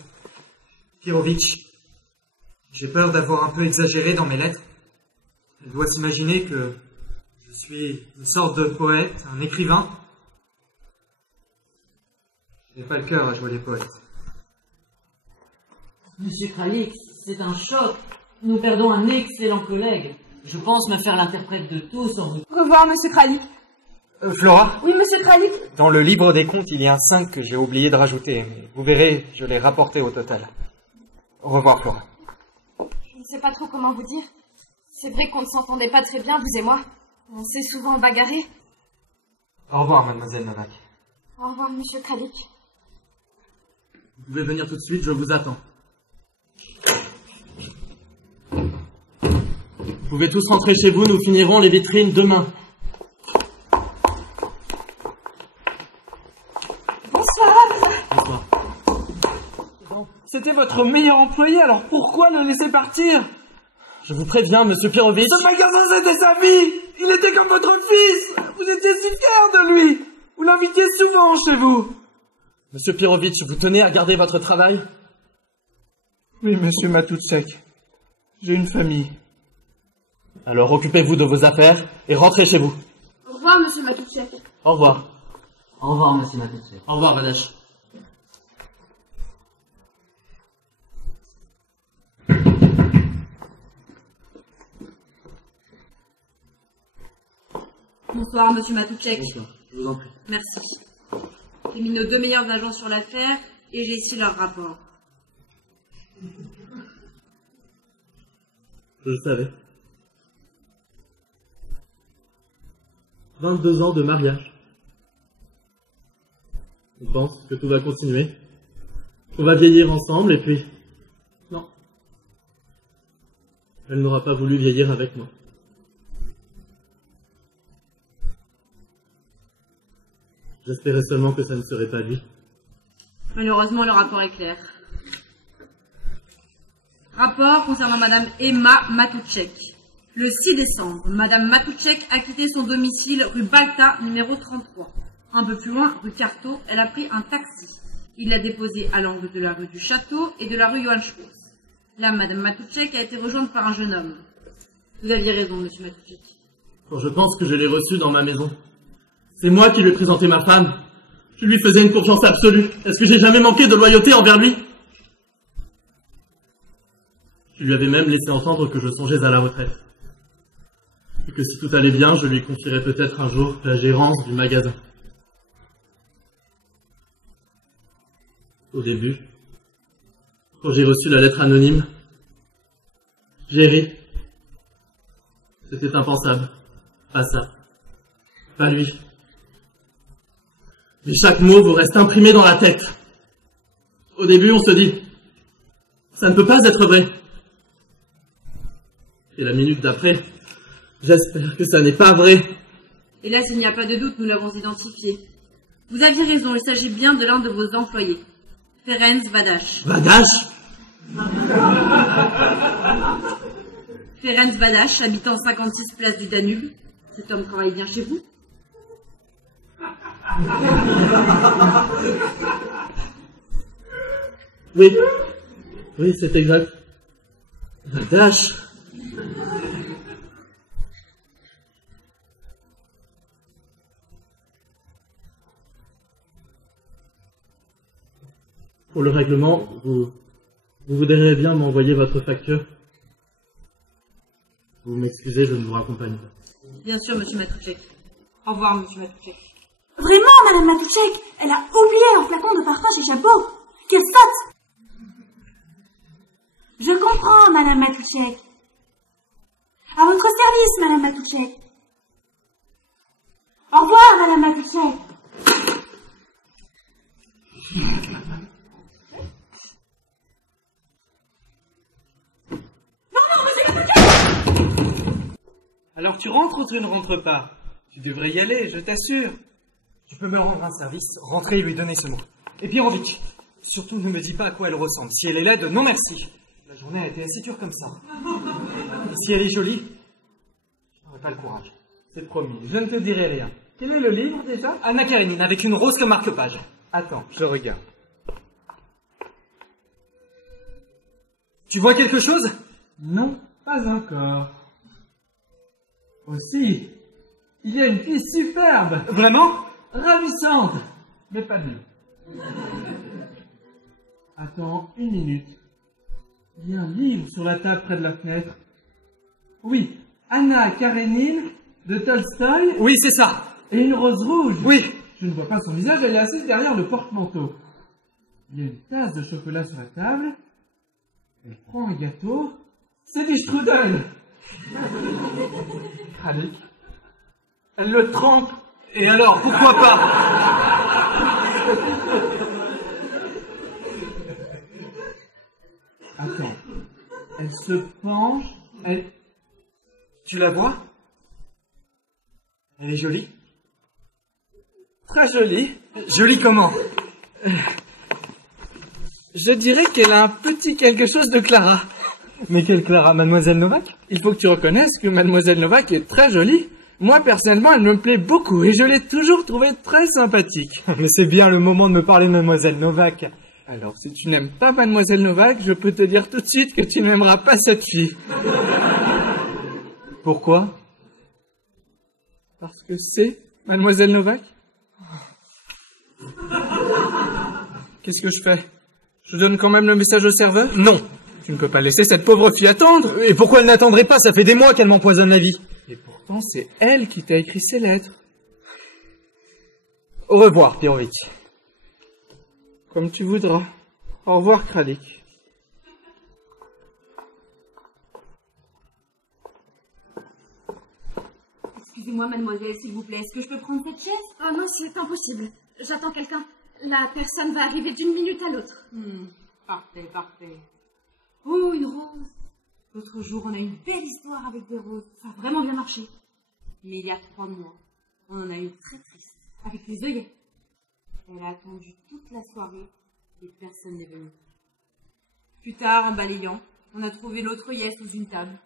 Pirovitch, j'ai peur d'avoir un peu exagéré dans mes lettres. Elle doit s'imaginer que je suis une sorte de poète, un écrivain. Je n'ai pas le cœur à jouer les poètes. Monsieur Kralik, c'est un choc. Nous perdons un excellent collègue. Je pense me faire l'interprète de tout sans doute. Au revoir, monsieur Kralik. Flora, Oui, monsieur Kralik. dans le livre des comptes, il y a un 5 que j'ai oublié de rajouter, mais vous verrez, je l'ai rapporté au total. Au revoir, Flora. Je ne sais pas trop comment vous dire. C'est vrai qu'on ne s'entendait pas très bien, vous et moi. On s'est souvent bagarré. Au revoir, mademoiselle Novak. Au revoir, monsieur Kralik. Vous pouvez venir tout de suite, je vous attends. Vous pouvez tous rentrer chez vous, nous finirons les vitrines demain. Bonsoir. C'était votre meilleur employé, alors pourquoi le laisser partir? Je vous préviens, monsieur Pirovitch. Ce magasin, c'était sa vie. Il était comme votre fils. Vous étiez si fier de lui. Vous l'invitiez souvent chez vous. Monsieur Pirovitch, vous tenez à garder votre travail? Oui, monsieur Matoutchek. J'ai une famille. Alors occupez-vous de vos affaires et rentrez chez vous. Au revoir, monsieur Matoutchek. Au revoir. Au revoir, monsieur Matoutchek. Au revoir, Radache. Bonsoir, monsieur Matoutchek. Bonsoir, je vous en prie. Merci. J'ai mis nos 2 meilleurs agents sur l'affaire et j'ai ici leur rapport. Je le savais. 22 ans de mariage. On pense que tout va continuer, qu'on va vieillir ensemble et puis... Non. Elle n'aura pas voulu vieillir avec moi. J'espérais seulement que ça ne serait pas lui. Malheureusement, le rapport est clair. Rapport concernant Madame Emma Matouchek. Le 6 décembre, Madame Matouchek a quitté son domicile rue Balta, numéro 33. Un peu plus loin, rue Carto, elle a pris un taxi. Il l'a déposée à l'angle de la rue du Château et de la rue Johann Strauss. Là, Madame Matouchek a été rejointe par un jeune homme. Vous aviez raison, Monsieur Matouchek. Quand je pense que je l'ai reçu dans ma maison. C'est moi qui lui ai présenté ma femme. Je lui faisais une confiance absolue. Est-ce que j'ai jamais manqué de loyauté envers lui? Je lui avais même laissé entendre que je songeais à la retraite. Et que si tout allait bien, je lui confierais peut-être un jour la gérance du magasin. Au début, quand j'ai reçu la lettre anonyme, j'ai ri. C'était impensable. Pas ça. Pas lui. Mais chaque mot vous reste imprimé dans la tête. Au début, on se dit, ça ne peut pas être vrai. Et la minute d'après, j'espère que ça n'est pas vrai. Hélas, il n'y a pas de doute, nous l'avons identifié. Vous aviez raison, il s'agit bien de l'un de vos employés. Ferenc Vadash. Vadash? Ferenc Vadash, habitant 56 place du Danube. Cet homme travaille bien chez vous? Oui. Oui, c'est exact. Vadash. Pour le règlement, vous voudriez bien m'envoyer votre facture? Vous m'excusez, je ne vous raccompagne pas. Bien sûr, Monsieur Matouchek. Au revoir, Monsieur Matouchek. Vraiment, Madame Matouchek, elle a oublié un flacon de parfum chez Chapeau. Quelle sotte! Je comprends, Madame Matouchek. À votre service, Madame Matouchek. Au revoir, Madame Matouchek. Alors tu rentres ou tu ne rentres pas? Tu devrais y aller, je t'assure. Tu peux me rendre un service, rentrer et lui donner ce mot. Et Pirovic, surtout ne me dis pas à quoi elle ressemble. Si elle est laide, non merci. La journée a été assez dure comme ça. Et si elle est jolie, je n'aurai pas le courage. C'est promis, je ne te dirai rien. Quel est le livre déjà? Anna Karenine, avec une rose comme marque-page. Attends, je regarde. Tu vois quelque chose? Non, pas encore. Aussi, il y a une fille superbe. Vraiment? Ravissante, mais pas mieux. Attends, une minute. Il y a un livre sur la table près de la fenêtre. Oui, Anna Karenine de Tolstoï. Oui, c'est ça. Et une rose rouge. Oui. Je ne vois pas son visage, elle est assise derrière le porte-manteau. Il y a une tasse de chocolat sur la table. Elle prend un gâteau. C'est du strudel. Kralik. Elle le trempe. Et alors, pourquoi pas? Attends. Elle se penche. Elle... Tu la vois? Elle est jolie? Très jolie. Jolie comment? Je dirais qu'elle a un petit quelque chose de Clara. Mais quelle Clara? Mademoiselle Novak? Il faut que tu reconnaisses que Mademoiselle Novak est très jolie. Moi, personnellement, elle me plaît beaucoup et je l'ai toujours trouvée très sympathique. Mais c'est bien le moment de me parler de Mademoiselle Novak. Alors, si tu n'aimes pas Mademoiselle Novak, je peux te dire tout de suite que tu n'aimeras pas cette fille. Pourquoi? Parce que c'est Mademoiselle Novak. Qu'est-ce que je fais? Je donne quand même le message au serveur? Non. Tu ne peux pas laisser cette pauvre fille attendre. Et pourquoi elle n'attendrait pas? Ça fait des mois qu'elle m'empoisonne la vie. Et pourtant, c'est elle qui t'a écrit ces lettres. Au revoir, Pirovic. Comme tu voudras. Au revoir, Kralik. Excusez-moi, mademoiselle, s'il vous plaît, est-ce que je peux prendre cette chaise? Oh non, c'est impossible. J'attends quelqu'un. La personne va arriver d'une minute à l'autre. Parfait, parfait. Oh, une rose. L'autre jour, on a eu une belle histoire avec des roses. Ça a vraiment bien marché. Mais il y a 3 mois, on en a eu une très triste, avec les œillets. Elle a attendu toute la soirée et personne n'est venu. Plus tard, en balayant, on a trouvé l'autre œillet sous une table.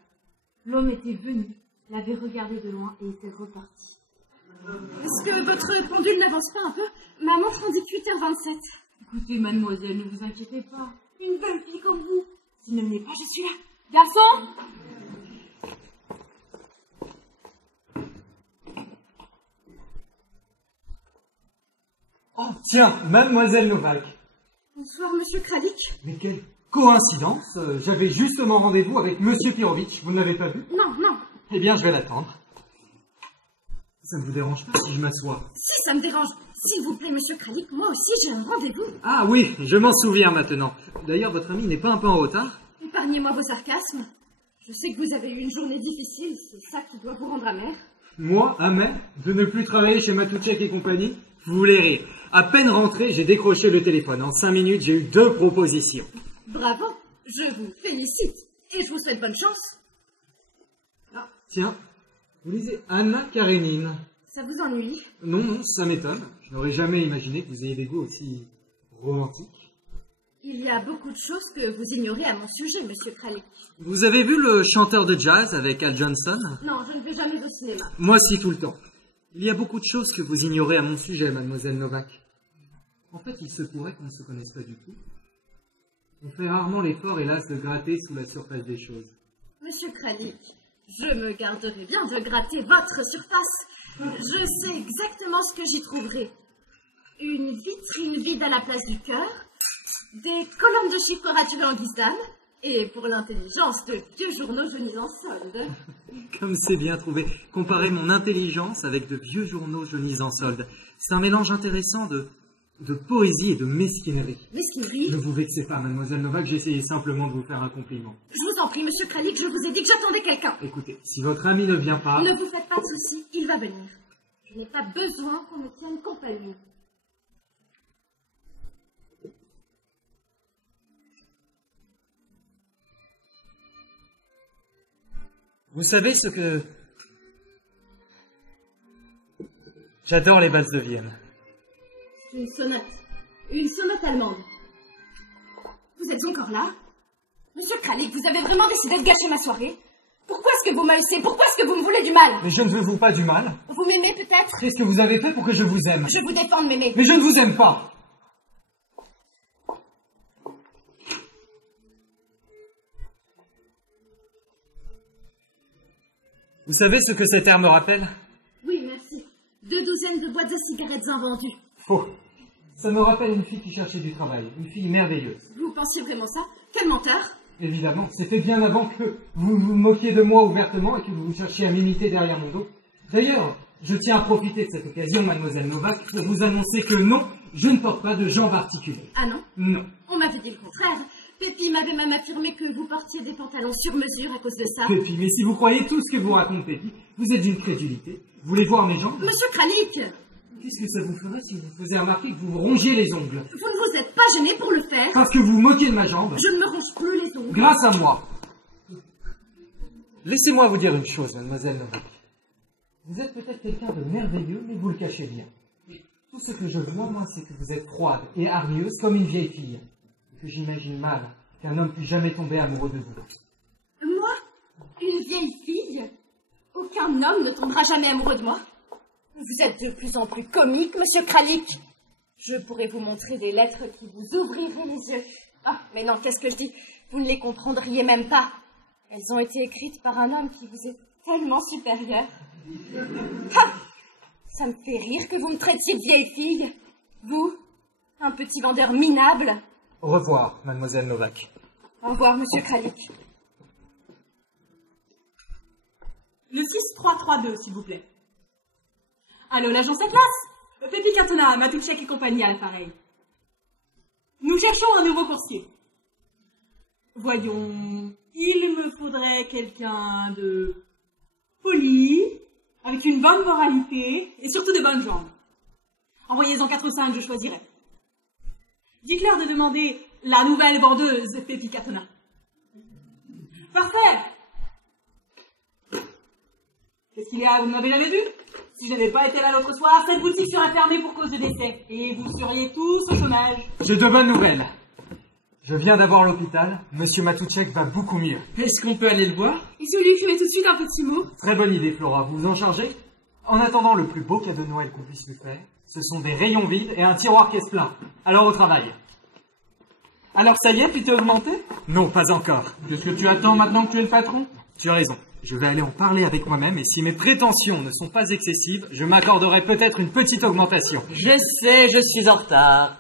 L'homme était venu, l'avait regardé de loin et était reparti. Est-ce que votre pendule n'avance pas un peu? Ma montre indique 8h27. Écoutez, mademoiselle, ne vous inquiétez pas. Une belle fille comme vous. S'il ne m'est pas, je suis là. Garçon! Oh, tiens, mademoiselle Novak. Bonsoir, monsieur Kralik. Mais quelle coïncidence. J'avais justement rendez-vous avec monsieur Pirovitch. Vous ne l'avez pas vu? Non, non. Eh bien, je vais l'attendre. Ça ne vous dérange pas si je m'assois? Si, ça me dérange. S'il vous plaît, monsieur Kralik, moi aussi j'ai un rendez-vous. Ah oui, je m'en souviens maintenant. D'ailleurs, votre ami n'est pas un peu en retard? Épargnez-moi vos sarcasmes. Je sais que vous avez eu une journée difficile, c'est ça qui doit vous rendre amer. Moi, amer? De ne plus travailler chez Matoutchek et compagnie? Vous voulez rire. À peine rentré, j'ai décroché le téléphone. En 5 minutes, j'ai eu 2 propositions. Bravo, je vous félicite. Et je vous souhaite bonne chance. Ah, tiens, vous lisez Anna Karénine. Ça vous ennuie? Non, non, ça m'étonne. Je n'aurais jamais imaginé que vous ayez des goûts aussi romantiques. Il y a beaucoup de choses que vous ignorez à mon sujet, monsieur Kralik. Vous avez vu le chanteur de jazz avec Al Johnson? Non, je ne vais jamais au cinéma. Moi, si, tout le temps. Il y a beaucoup de choses que vous ignorez à mon sujet, mademoiselle Novak. En fait, il se pourrait qu'on ne se connaisse pas du tout. On fait rarement l'effort, hélas, de gratter sous la surface des choses. Monsieur Kralik, je me garderai bien de gratter votre surface. Je sais exactement ce que j'y trouverai. Une vitrine vide à la place du cœur, des colonnes de chiffres raturées en guise d'âme, et pour l'intelligence, de vieux journaux jaunis en solde. Comme c'est bien trouvé. Comparer mon intelligence avec de vieux journaux jaunis en solde. C'est un mélange intéressant de poésie et de mesquinerie. Mesquinerie? Ne vous vexez pas, mademoiselle Novak, j'essayais simplement de vous faire un compliment. Je vous en prie, monsieur Kralik, je vous ai dit que j'attendais quelqu'un. Écoutez, si votre ami ne vient pas... Ne vous faites pas de soucis, il va venir. Je n'ai pas besoin qu'on me tienne compagnie. Vous savez ce que... J'adore les valses de Vienne. Une sonate. Une sonate allemande. Vous êtes encore là? Monsieur Kralik, vous avez vraiment décidé de gâcher ma soirée? Pourquoi est-ce que vous me laissez? Pourquoi est-ce que vous me voulez du mal? Mais je ne veux vous pas du mal. Vous m'aimez peut-être? Qu'est-ce que vous avez fait pour que je vous aime? Je vous défends de m'aimer. Mais je ne vous aime pas. Vous savez ce que cet air me rappelle? Oui, merci. 2 douzaines de boîtes à cigarettes invendues. Faux. Ça me rappelle une fille qui cherchait du travail. Une fille merveilleuse. Vous pensiez vraiment ça? Quel menteur! Évidemment, c'était bien avant que vous vous moquiez de moi ouvertement et que vous cherchiez à m'imiter derrière mon dos. D'ailleurs, je tiens à profiter de cette occasion, mademoiselle Novak, pour vous annoncer que non, je ne porte pas de jambes articulées. Ah non? Non. On m'avait dit le contraire. Pépi m'avait même affirmé que vous portiez des pantalons sur mesure à cause de ça. Pépi, mais si vous croyez tout ce que vous raconte Pépi, vous êtes d'une crédulité. Vous voulez voir mes jambes? Monsieur Kralik! Qu'est-ce que ça vous ferait si vous faisiez remarquer que vous vous rongiez les ongles? Vous ne vous êtes pas gêné pour le faire? Parce que vous vous moquez de ma jambe? Je ne me ronge plus les ongles. Grâce à moi. Laissez-moi vous dire une chose, mademoiselle Novak. Vous êtes peut-être quelqu'un de merveilleux, mais vous le cachez bien. Tout ce que je vois, moi, c'est que vous êtes froide et hargneuse comme une vieille fille. Et que j'imagine mal qu'un homme puisse jamais tomber amoureux de vous. Moi? Une vieille fille? Aucun homme ne tombera jamais amoureux de moi. Vous êtes de plus en plus comique, monsieur Kralik. Je pourrais vous montrer des lettres qui vous ouvriraient les yeux. Ah, mais non, qu'est-ce que je dis? Vous ne les comprendriez même pas. Elles ont été écrites par un homme qui vous est tellement supérieur. Ha! Ça me fait rire que vous me traitiez de vieille fille. Vous, un petit vendeur minable. Au revoir, mademoiselle Novak. Au revoir, monsieur Kralik. Le 6332, s'il vous plaît. Allô, l'agence Atlas? Pépi Cantona, Matoutchek et compagnie à l'appareil. Nous cherchons un nouveau coursier. Voyons, il me faudrait quelqu'un de poli, avec une bonne moralité et surtout de bonnes jambes. Envoyez-en 4 ou 5, je choisirai. Dites-leur de demander la nouvelle vendeuse Pépi Catona. Parfait! Qu'est-ce qu'il y a, vous ne m'avez jamais vu? Si je n'avais pas été là l'autre soir, cette boutique serait fermée pour cause de décès. Et vous seriez tous au chômage. J'ai de bonnes nouvelles. Je viens d'avoir l'hôpital. Monsieur Matouchek va beaucoup mieux. Est-ce qu'on peut aller le voir? Et si vous lui écrivez tout de suite un petit mot? Très bonne idée, Flora. Vous vous en chargez? En attendant, le plus beau cadeau de Noël qu'on puisse lui faire, ce sont des rayons vides et un tiroir caisse plein. Alors au travail. Alors ça y est, tu t'es augmenté? Non, pas encore. Qu'est-ce que tu attends maintenant que tu es le patron? Tu as raison. Je vais aller en parler avec moi-même et si mes prétentions ne sont pas excessives, je m'accorderai peut-être une petite augmentation. Je sais, je suis en retard.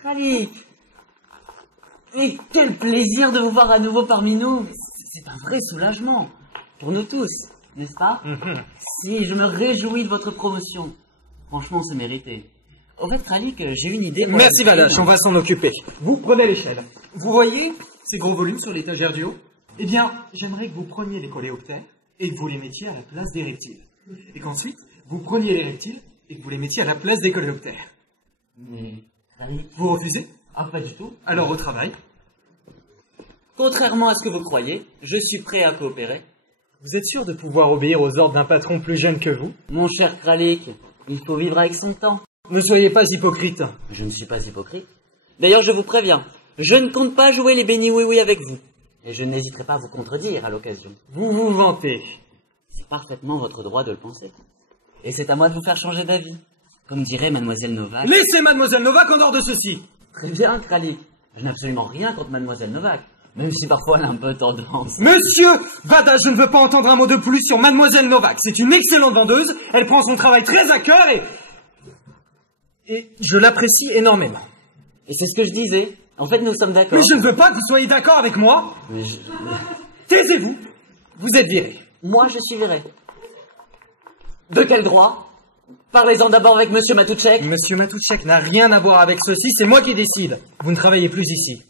Kralik. Et quel plaisir de vous voir à nouveau parmi nous. C'est un vrai soulagement. Pour nous tous, n'est-ce pas? Si, je me réjouis de votre promotion. Franchement, c'est mérité. Au fait, Kralik, j'ai une idée. Merci Vadash, on va s'en occuper. Vous prenez l'échelle. Vous voyez ces gros volumes sur l'étagère du haut? Eh bien, j'aimerais que vous preniez les coléoptères et que vous les mettiez à la place des reptiles. Et qu'ensuite, vous preniez les reptiles et que vous les mettiez à la place des coléoptères. Mais, Kralik... Vous refusez? Ah, pas du tout. Alors au travail. Contrairement à ce que vous croyez, je suis prêt à coopérer. Vous êtes sûr de pouvoir obéir aux ordres d'un patron plus jeune que vous? Mon cher Kralik, il faut vivre avec son temps. Ne soyez pas hypocrite. Je ne suis pas hypocrite. D'ailleurs, je vous préviens, je ne compte pas jouer les bénis oui-oui avec vous. Et je n'hésiterai pas à vous contredire à l'occasion. Vous vous vantez. C'est parfaitement votre droit de le penser. Et c'est à moi de vous faire changer d'avis. Comme dirait Mademoiselle Novak. Laissez Mademoiselle Novak en dehors de ceci. Très bien, Kralik. Je n'ai absolument rien contre Mademoiselle Novak. Même si parfois elle a un peu tendance. Monsieur Vadash, je ne veux pas entendre un mot de plus sur Mademoiselle Novak. C'est une excellente vendeuse. Elle prend son travail très à cœur et je l'apprécie énormément. Et c'est ce que je disais. En fait, nous sommes d'accord. Mais je ne veux pas que vous soyez d'accord avec moi. Mais Taisez-vous. Vous êtes viré. Moi, je suis viré. De quel droit? Parlez-en d'abord avec Monsieur Matouchek. Monsieur Matouchek n'a rien à voir avec ceci, c'est moi qui décide. Vous ne travaillez plus ici.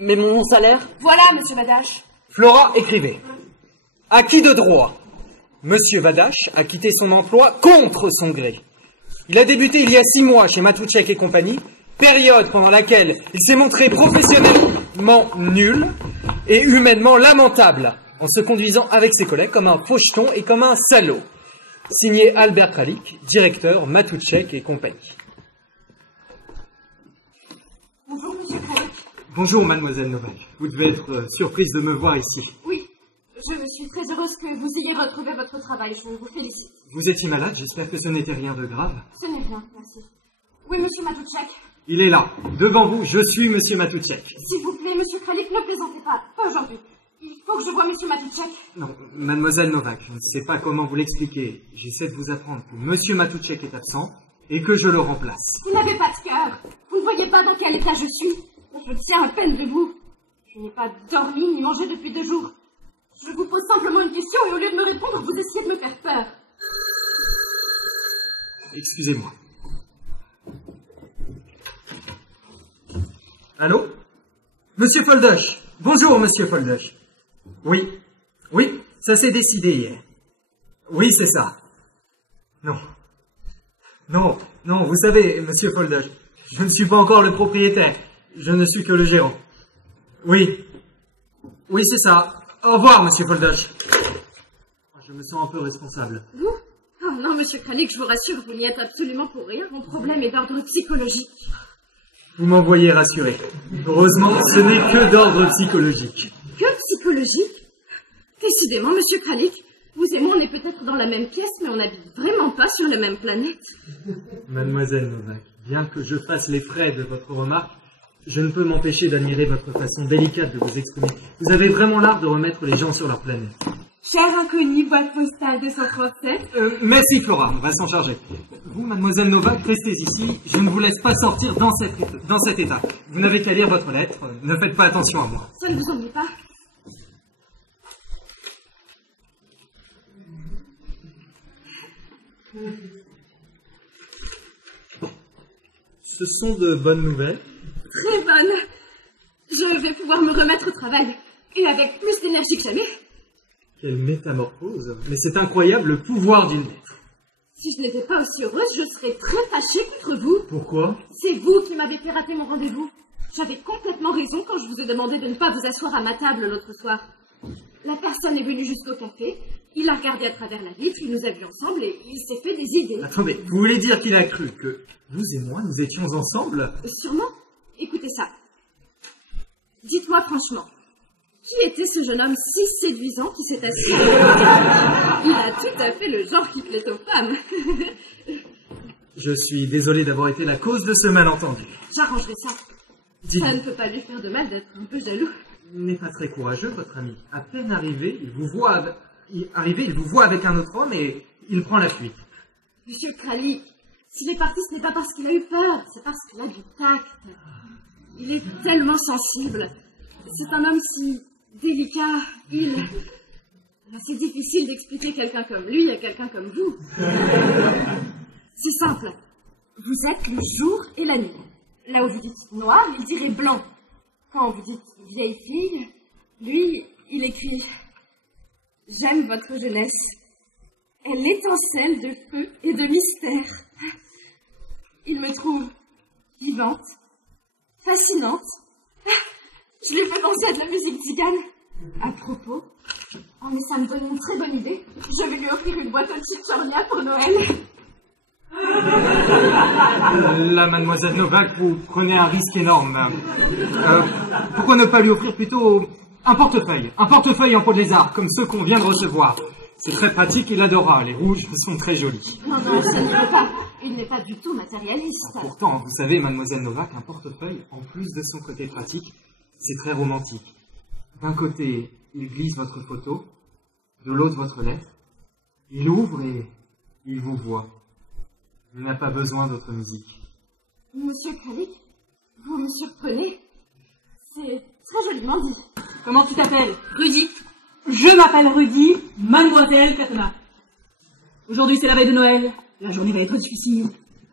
Mais mon salaire? Voilà, monsieur Vadash. Flora, écrivez. À qui de droit? Monsieur Vadash a quitté son emploi contre son gré. Il a débuté il y a 6 mois chez Matouchek et compagnie, période pendant laquelle il s'est montré professionnellement nul et humainement lamentable, en se conduisant avec ses collègues comme un faucheton et comme un salaud. Signé Albert Kralik, directeur Matouchek et compagnie. Bonjour, monsieur Kralik. Bonjour, mademoiselle Novak. Vous devez être surprise de me voir ici. Oui, je suis très heureuse que vous ayez retrouvé votre travail. Je vous félicite. Vous étiez malade, j'espère que ce n'était rien de grave. Ce n'est rien, merci. Oui, monsieur Matouchek. Il est là, devant vous, je suis monsieur Matouchek. S'il vous plaît, monsieur Kralik, ne plaisantez pas. Pas aujourd'hui. Il faut que je voie monsieur Matouchek. Non, mademoiselle Novak, je ne sais pas comment vous l'expliquer. J'essaie de vous apprendre que monsieur Matouchek est absent et que je le remplace. Vous n'avez pas de cœur. Vous ne voyez pas dans quel état je suis. Je tiens à peine debout. Je n'ai pas dormi ni mangé depuis 2 jours. Je vous pose simplement une question et au lieu de me répondre, vous essayez de me faire peur. Excusez-moi. Allô? Monsieur Foldoche. Bonjour, monsieur Foldoche. Oui. Oui, ça s'est décidé hier. Oui, c'est ça. Non. Non, vous savez, monsieur Foldoche, je ne suis pas encore le propriétaire. Je ne suis que le gérant. Oui. Oui, c'est ça. Au revoir, monsieur Foldoche. Je me sens un peu responsable. Vous? Oh non, monsieur Kralik, je vous rassure, vous n'y êtes absolument pour rien. Mon problème est d'ordre psychologique. Vous m'envoyez rassuré. Heureusement, ce n'est que d'ordre psychologique. Que psychologique? Décidément, monsieur Kralik, vous et moi, on est peut-être dans la même pièce, mais on n'habite vraiment pas sur la même planète. Mademoiselle Novak, bien que je fasse les frais de votre remarque, je ne peux m'empêcher d'admirer votre façon délicate de vous exprimer. Vous avez vraiment l'art de remettre les gens sur leur planète. Cher inconnu, boîte postale 237. Merci Flora, on va s'en charger. Vous, mademoiselle Novak, restez ici. Je ne vous laisse pas sortir dans cet état. Vous n'avez qu'à lire votre lettre. Ne faites pas attention à moi. Ça ne vous ennuie pas? Ce sont de bonnes nouvelles. Très bonne. Je vais pouvoir me remettre au travail. Et avec plus d'énergie que jamais. Quelle métamorphose! Mais c'est incroyable le pouvoir d'une lettre. Si je n'étais pas aussi heureuse, je serais très fâchée contre vous. Pourquoi? C'est vous qui m'avez fait rater mon rendez-vous. J'avais complètement raison quand je vous ai demandé de ne pas vous asseoir à ma table l'autre soir. La personne est venue jusqu'au café, il a regardé à travers la vitre, il nous a vus ensemble et il s'est fait des idées. Attendez, vous voulez dire qu'il a cru que vous et moi, nous étions ensemble? Sûrement. Écoutez ça. Dites-moi franchement, qui était ce jeune homme si séduisant qui s'est assis? Il a tout à fait le genre qui plaît aux femmes. Je suis désolé d'avoir été la cause de ce malentendu. J'arrangerai ça. Dites, Ça ne peut pas lui faire de mal d'être un peu jaloux. il n'est pas très courageux, votre ami. À peine arrivé, il vous voit avec un autre homme et il prend la fuite. Monsieur Kralik, s'il est parti, ce n'est pas parce qu'il a eu peur, c'est parce qu'il a du tact. Il est tellement sensible. C'est un homme si délicat. C'est difficile d'expliquer quelqu'un comme lui à quelqu'un comme vous. C'est simple. Vous êtes le jour et la nuit. Là où vous dites noir, il dirait blanc. Quand vous dites vieille fille, lui, il écrit « J'aime votre jeunesse. Elle étincelle de feu et de mystère. Il me trouve vivante, fascinante. Je lui fais penser à de la musique tzigane. À propos, oh mais ça me donne une très bonne idée. Je vais lui offrir une boîte de chichornia pour Noël. Là, mademoiselle Novak, vous prenez un risque énorme. Pourquoi ne pas lui offrir plutôt un portefeuille? Un portefeuille en peau de lézard, comme ceux qu'on vient de recevoir. C'est très pratique, il adora. Les rouges sont très jolis. Non, ça n'y va pas. Il n'est pas du tout matérialiste. Pourtant, vous savez, mademoiselle Novak, un portefeuille, en plus de son côté pratique, c'est très romantique. D'un côté, il glisse votre photo, de l'autre votre lettre. Il ouvre et il vous voit. Il n'a pas besoin d'autre musique. Monsieur Kralik, vous me surprenez. C'est très joliment dit. Comment tu t'appelles? Rudy. Je m'appelle Rudy, mademoiselle Katana. Aujourd'hui, c'est la veille de Noël. La journée va être difficile.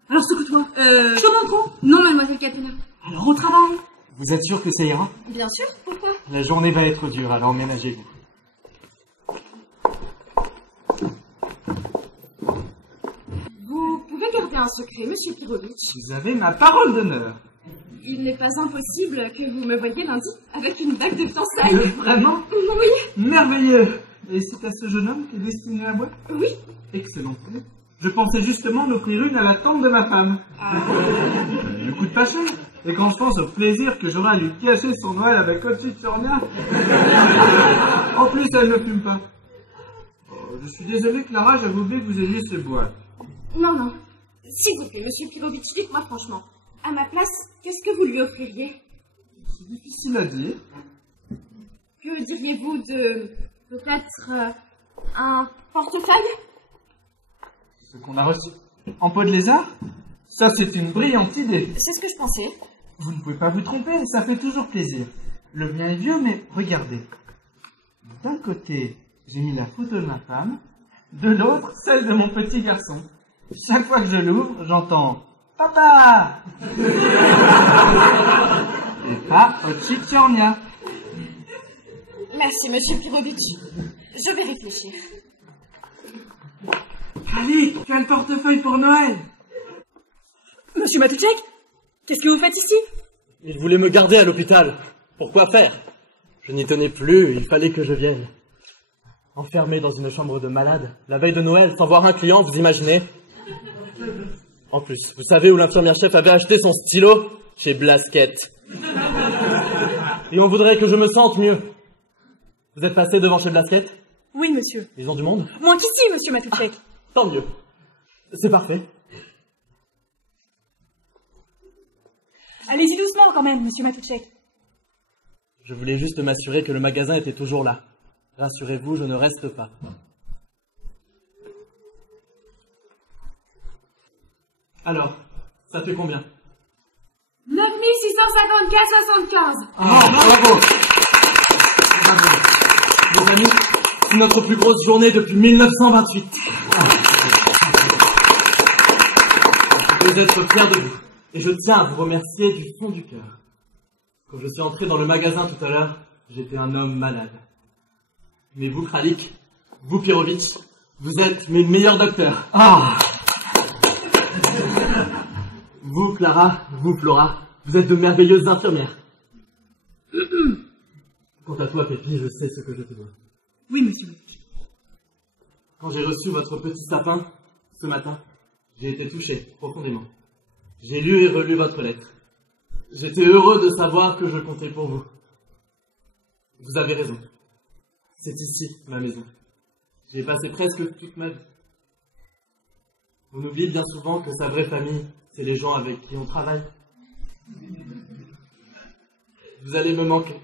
Alors, secoue-toi. Je te montre quoi? Non, mademoiselle Katana. Alors, au travail. Vous êtes sûr que ça ira? Bien sûr, pourquoi? La journée va être dure, alors ménagez-vous. Vous pouvez garder un secret, monsieur Pirovitch. Vous avez ma parole d'honneur. Il n'est pas impossible que vous me voyiez lundi avec une bague de fiançailles. Vraiment? Oui. Merveilleux. Et c'est à ce jeune homme qu'est destinée la boîte? Oui. Excellent. Je pensais justement en offrir une à la tante de ma femme. Ne coûte pas cher. Et quand je pense au plaisir que j'aurai à lui cacher son Noël avec autre Chichornia. En plus, elle ne fume pas. Oh, je suis désolé, Clara, j'avais oublié que vous ayez ce bois. Non. S'il vous plaît, monsieur Pirovitch, dites-moi franchement. À ma place, qu'est-ce que vous lui offririez? C'est difficile à dire. Que diriez-vous de... peut-être... un portefeuille? Ce qu'on a reçu en peau de lézard? Ça, c'est une brillante idée. C'est ce que je pensais. Vous ne pouvez pas vous tromper, ça fait toujours plaisir. Le mien est vieux, mais regardez. D'un côté, j'ai mis la photo de ma femme, de l'autre, celle de mon petit garçon. Chaque fois que je l'ouvre, j'entends « Papa !» et pas « Chichornia ». Merci, monsieur Pirovitch. Je vais réfléchir. Kralik, quel portefeuille pour Noël! Monsieur Matouchek, qu'est-ce que vous faites ici? Il voulait me garder à l'hôpital. Pourquoi faire? Je n'y tenais plus, il fallait que je vienne. Enfermé dans une chambre de malade, la veille de Noël, sans voir un client, vous imaginez? En plus, vous savez où l'infirmière chef avait acheté son stylo? Chez Blasquette. Et on voudrait que je me sente mieux. Vous êtes passé devant chez Blasquette? Oui, monsieur. Ils ont du monde? Moins qu'ici, monsieur Matouchek. Tant mieux. C'est parfait. Allez-y doucement quand même, monsieur Matouchek. Je voulais juste m'assurer que le magasin était toujours là. Rassurez-vous, je ne reste pas. Alors, ça fait combien? 9654,75. Ah, bravo! Mes amis, c'est notre plus grosse journée depuis 1928. Je vais être fier de vous. Et je tiens à vous remercier du fond du cœur. Quand je suis entré dans le magasin tout à l'heure, j'étais un homme malade. Mais vous, Kralik, vous, Pirovitch, vous êtes mes meilleurs docteurs. Ah, Vous, Clara, vous, Flora, vous êtes de merveilleuses infirmières. Quant à toi, Pépi, je sais ce que je te dois. Oui, monsieur. Quand j'ai reçu votre petit sapin, ce matin, j'ai été touché profondément. J'ai lu et relu votre lettre. J'étais heureux de savoir que je comptais pour vous. Vous avez raison. C'est ici, ma maison. J'y ai passé presque toute ma vie. On oublie bien souvent que sa vraie famille, c'est les gens avec qui on travaille. Vous allez me manquer.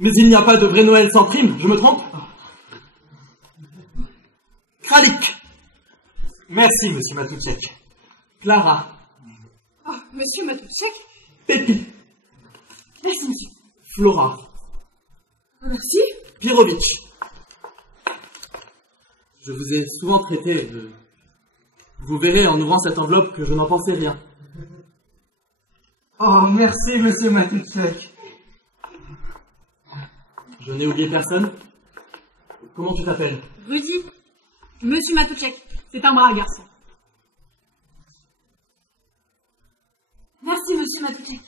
Mais il n'y a pas de vrai Noël sans prime, je me trompe? Kralik! Merci, monsieur Matoutchek. Clara. Oh, monsieur Matoutchek. Pépi. Merci, monsieur. Flora. Merci. Pirovitch. Je vous ai souvent traité de... Vous verrez en ouvrant cette enveloppe que je n'en pensais rien. oh, merci, monsieur Matoutchek. Je n'ai oublié personne. Comment tu t'appelles? Rudy. Monsieur Matoutchek. C'est un brave garçon. Merci, monsieur Matoutchek.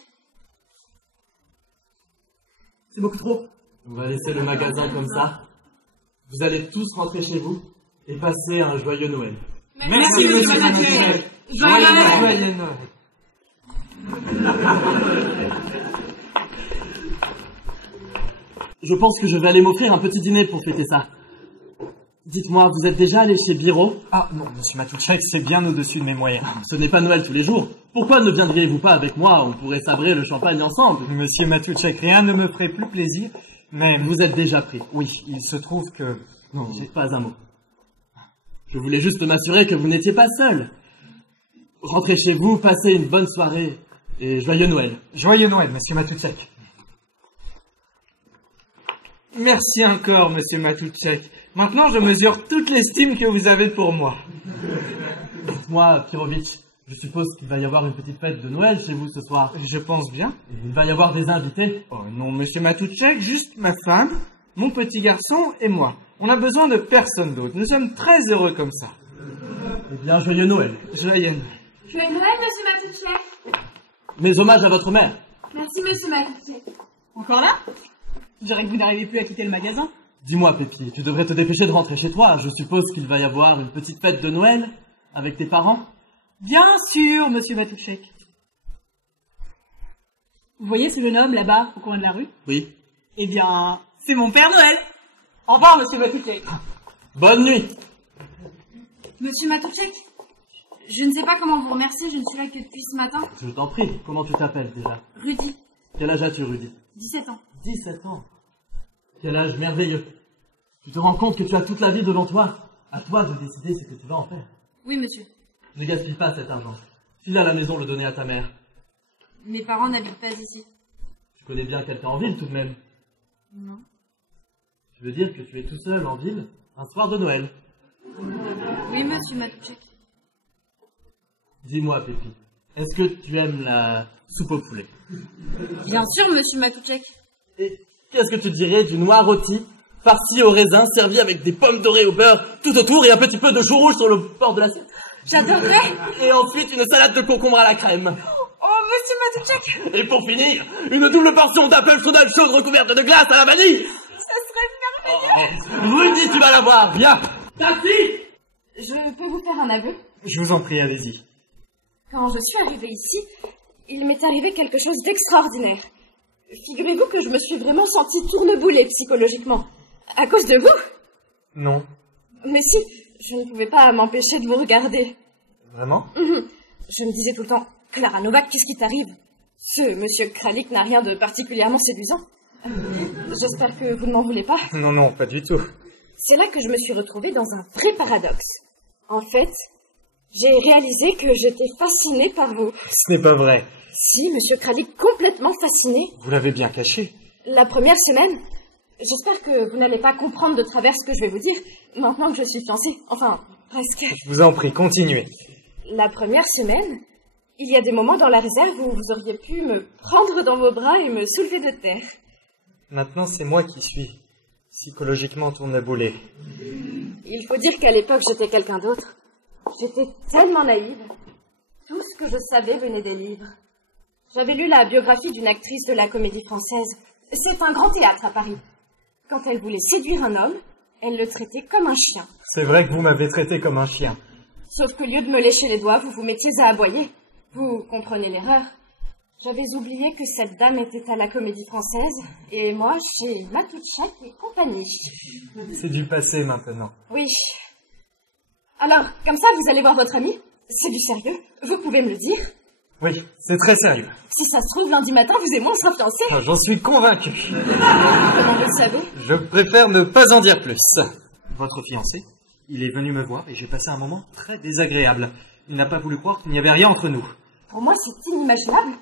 C'est beaucoup trop. On va laisser le magasin comme ça. Vous allez tous rentrer chez vous et passer un joyeux Noël. Merci, monsieur Matoutchek. Joyeux Noël. Joyeux Noël. Je pense que je vais aller m'offrir un petit dîner pour fêter ça. Dites-moi, vous êtes déjà allé chez Biro? Ah non, monsieur Matoutchek, c'est bien au-dessus de mes moyens. Ce n'est pas Noël tous les jours. Pourquoi ne viendriez-vous pas avec moi? On pourrait sabrer le champagne ensemble. Monsieur Matoutchek, rien ne me ferait plus plaisir, mais... Vous êtes déjà pris. Oui, il se trouve que... Non, j'ai pas un mot. Je voulais juste m'assurer que vous n'étiez pas seul. Rentrez chez vous, passez une bonne soirée et joyeux Noël. Joyeux Noël, monsieur Matoutchek. Merci encore, monsieur Matoutchek. Maintenant, je mesure toute l'estime que vous avez pour moi. Dites-moi, Pirovitch, je suppose qu'il va y avoir une petite fête de Noël chez vous ce soir. Je pense bien. Et il va y avoir des invités. Oh non, monsieur Matoutchek, juste ma femme, mon petit garçon et moi. On a besoin de personne d'autre. Nous sommes très heureux comme ça. Eh bien, joyeux Noël. Joyeux Noël. Joyeux Noël, monsieur Matoutchek. Mes hommages à votre mère. Merci, monsieur Matoutchek. Encore là? Je dirais que vous n'arrivez plus à quitter le magasin. Dis-moi, Pépi, tu devrais te dépêcher de rentrer chez toi. Je suppose qu'il va y avoir une petite fête de Noël avec tes parents. Bien sûr, monsieur Matoutchek. Vous voyez ce jeune homme là-bas, au coin de la rue? Oui. Eh bien, c'est mon Père Noël. Au revoir, monsieur Matoutchek. Bonne nuit. Monsieur Matoutchek, je ne sais pas comment vous remercier, je ne suis là que depuis ce matin. Je t'en prie, comment tu t'appelles déjà? Rudy, Quel âge as-tu, Rudy? 17 ans. 17 ans. Quel âge merveilleux. Tu te rends compte que tu as toute la vie devant toi. À toi de décider ce que tu vas en faire. Oui, monsieur. Ne gaspille pas cet argent. File à la maison le donner à ta mère. Mes parents n'habitent pas ici. Tu connais bien quelqu'un en ville tout de même. Non. Tu veux dire que tu es tout seul en ville un soir de Noël? Oui, monsieur Matoutchek. Dis-moi, Pépi, est-ce que tu aimes la soupe au poulet? Bien sûr, monsieur Matoutchek. Et qu'est-ce que tu dirais du noix rôti, farci au raisin, servi avec des pommes dorées au beurre tout autour et un petit peu de chou rouge sur le bord de l'assiette? J'adorerais. Et ensuite une salade de concombre à la crème. Oh, monsieur Matoutchek. Et pour finir, une double portion d'apple soda chaude recouverte de glace à la vanille. Ça serait merveilleux. Rudy, tu vas la voir, viens. Taxi. Je peux vous faire un aveu? Je vous en prie, allez-y. Quand je suis arrivée ici, il m'est arrivé quelque chose d'extraordinaire. Figurez-vous que je me suis vraiment sentie tourneboulée psychologiquement. À cause de vous? Non. Mais si, je ne pouvais pas m'empêcher de vous regarder. Vraiment? Je me disais tout le temps, Clara Novak, qu'est-ce qui t'arrive? Ce monsieur Kralik n'a rien de particulièrement séduisant. J'espère que vous ne m'en voulez pas. Non, non, pas du tout. C'est là que je me suis retrouvée dans un vrai paradoxe. En fait, j'ai réalisé que j'étais fascinée par vous. Ce n'est pas vrai. Si, monsieur Kralik, complètement fasciné. Vous l'avez bien caché. La première semaine, j'espère que vous n'allez pas comprendre de travers ce que je vais vous dire, maintenant que je suis fiancée. Enfin, presque. Je vous en prie, continuez. La première semaine, il y a des moments dans la réserve où vous auriez pu me prendre dans vos bras et me soulever de terre. Maintenant, c'est moi qui suis psychologiquement tourneboulé. Il faut dire qu'à l'époque, j'étais quelqu'un d'autre. J'étais tellement naïve. Tout ce que je savais venait des livres. J'avais lu la biographie d'une actrice de la Comédie Française. C'est un grand théâtre à Paris. Quand elle voulait séduire un homme, elle le traitait comme un chien. C'est vrai que vous m'avez traité comme un chien. Sauf qu'au lieu de me lécher les doigts, vous vous mettiez à aboyer. Vous comprenez l'erreur. J'avais oublié que cette dame était à la Comédie Française, et moi, chez Matoutchek et compagnie. C'est du passé maintenant. Oui. Alors, comme ça, vous allez voir votre ami? C'est du sérieux? Vous pouvez me le dire? Oui, c'est très sérieux. Si ça se trouve, lundi matin, vous et moi, on sera fiancés. Ah, j'en suis convaincu. Comment vous le savez? Je préfère ne pas en dire plus. Votre fiancé, il est venu me voir et j'ai passé un moment très désagréable. Il n'a pas voulu croire qu'il n'y avait rien entre nous. Pour moi, c'est inimaginable.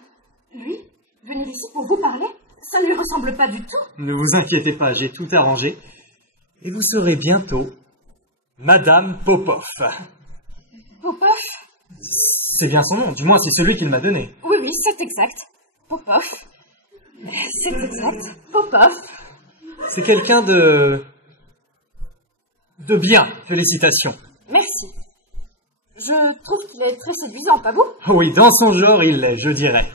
Lui, venir ici pour vous parler, ça ne lui ressemble pas du tout. Ne vous inquiétez pas, j'ai tout arrangé. Et vous serez bientôt Madame Popov. Popov? C'est bien son nom, du moins c'est celui qu'il m'a donné. Oui, oui, c'est exact. Popov. C'est exact. Popov. C'est quelqu'un de bien, félicitations. Merci. Je trouve qu'il est très séduisant, pas vous? Oui, dans son genre, il l'est, je dirais.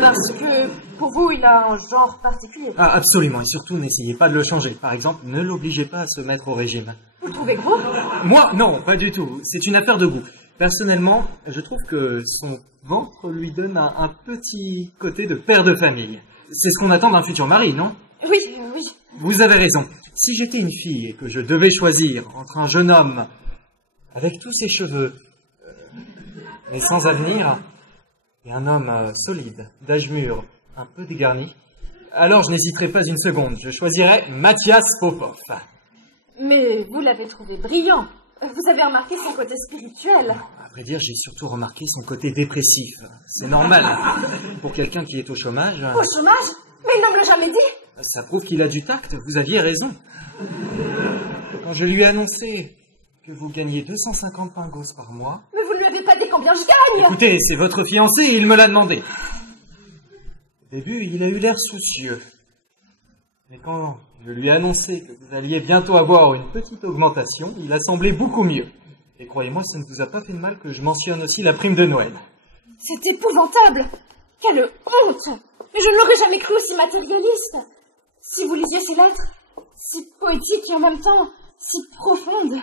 Parce que, pour vous, il a un genre particulier. Ah, absolument, et surtout, n'essayez pas de le changer. Par exemple, ne l'obligez pas à se mettre au régime. Vous le trouvez gros? Moi, non, pas du tout. C'est une affaire de goût. Personnellement, je trouve que son ventre lui donne un petit côté de père de famille. C'est ce qu'on attend d'un futur mari, non? Oui, oui. Vous avez raison. Si j'étais une fille et que je devais choisir entre un jeune homme avec tous ses cheveux, mais sans avenir, et un homme solide, d'âge mûr, un peu dégarni, alors je n'hésiterais pas une seconde. Je choisirais Mathias Popov. Mais vous l'avez trouvé brillant. Vous avez remarqué son côté spirituel. À vrai dire, j'ai surtout remarqué son côté dépressif. C'est normal. Pour quelqu'un qui est au chômage... Au chômage? Mais il ne me l'a jamais dit. Ça prouve qu'il a du tact. Vous aviez raison. Quand je lui ai annoncé que vous gagnez 250 pingos par mois... Mais vous ne lui avez pas dit combien je gagne. Écoutez, c'est votre fiancé et il me l'a demandé. Au début, il a eu l'air soucieux. Mais quand je lui ai annoncé que vous alliez bientôt avoir une petite augmentation, il a semblé beaucoup mieux. Et croyez-moi, ça ne vous a pas fait de mal que je mentionne aussi la prime de Noël. C'est épouvantable. Quelle honte. Mais je ne l'aurais jamais cru aussi matérialiste. Si vous lisiez ces lettres, si poétiques et en même temps si profondes,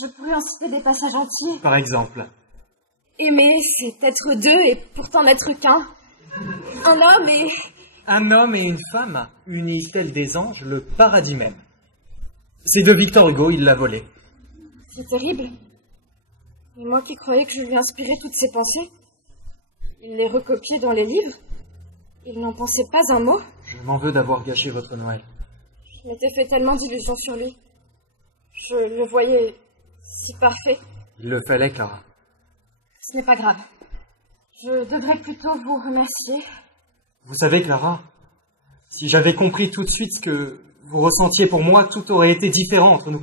je pourrais en citer des passages entiers. Par exemple. Aimer, c'est être deux et pourtant n'être qu'un. Un homme et une femme unissent tels des anges le paradis même. C'est de Victor Hugo, il l'a volé. C'est terrible. Et moi qui croyais que je lui inspirais toutes ces pensées, il les recopiait dans les livres. Il n'en pensait pas un mot. Je m'en veux d'avoir gâché votre Noël. Je m'étais fait tellement d'illusions sur lui. Je le voyais si parfait. Il le fallait, Clara. Ce n'est pas grave. Je devrais plutôt vous remercier. Vous savez, Clara, si j'avais compris tout de suite ce que vous ressentiez pour moi, tout aurait été différent entre nous.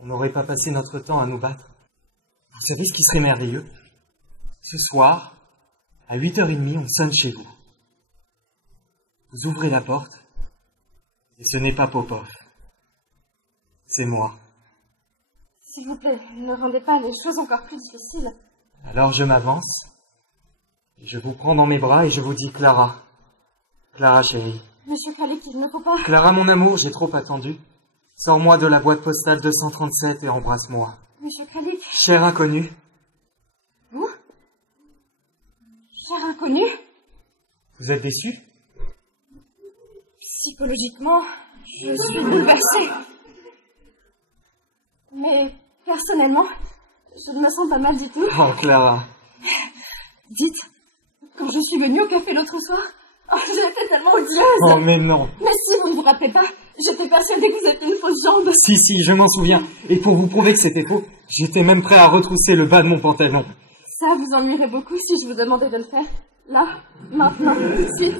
On n'aurait pas passé notre temps à nous battre. Vous savez ce qui serait merveilleux? Ce soir, à 8h30, on sonne chez vous. Vous ouvrez la porte, et ce n'est pas Popov. C'est moi. S'il vous plaît, ne rendez pas les choses encore plus difficiles. Alors je m'avance, et je vous prends dans mes bras et je vous dis Clara. Clara, chérie. Monsieur Khalik, il ne faut pas... Clara, mon amour, j'ai trop attendu. Sors-moi de la boîte postale 237 et embrasse-moi. Monsieur Khalik... Cher inconnu. Vous? Cher inconnu? Vous êtes déçu? Psychologiquement, je suis bouleversée. Mais, personnellement, je ne me sens pas mal du tout. Oh, Clara. Dites, quand je suis venue au café l'autre soir, j'étais tellement odieuse. Oh, mais non. Mais si vous ne vous rappelez pas, j'étais persuadée que vous étiez une fausse jambe. Si, je m'en souviens. Et pour vous prouver que c'était faux, j'étais même prêt à retrousser le bas de mon pantalon. Ça vous ennuierait beaucoup si je vous demandais de le faire. Là, maintenant, tout de suite.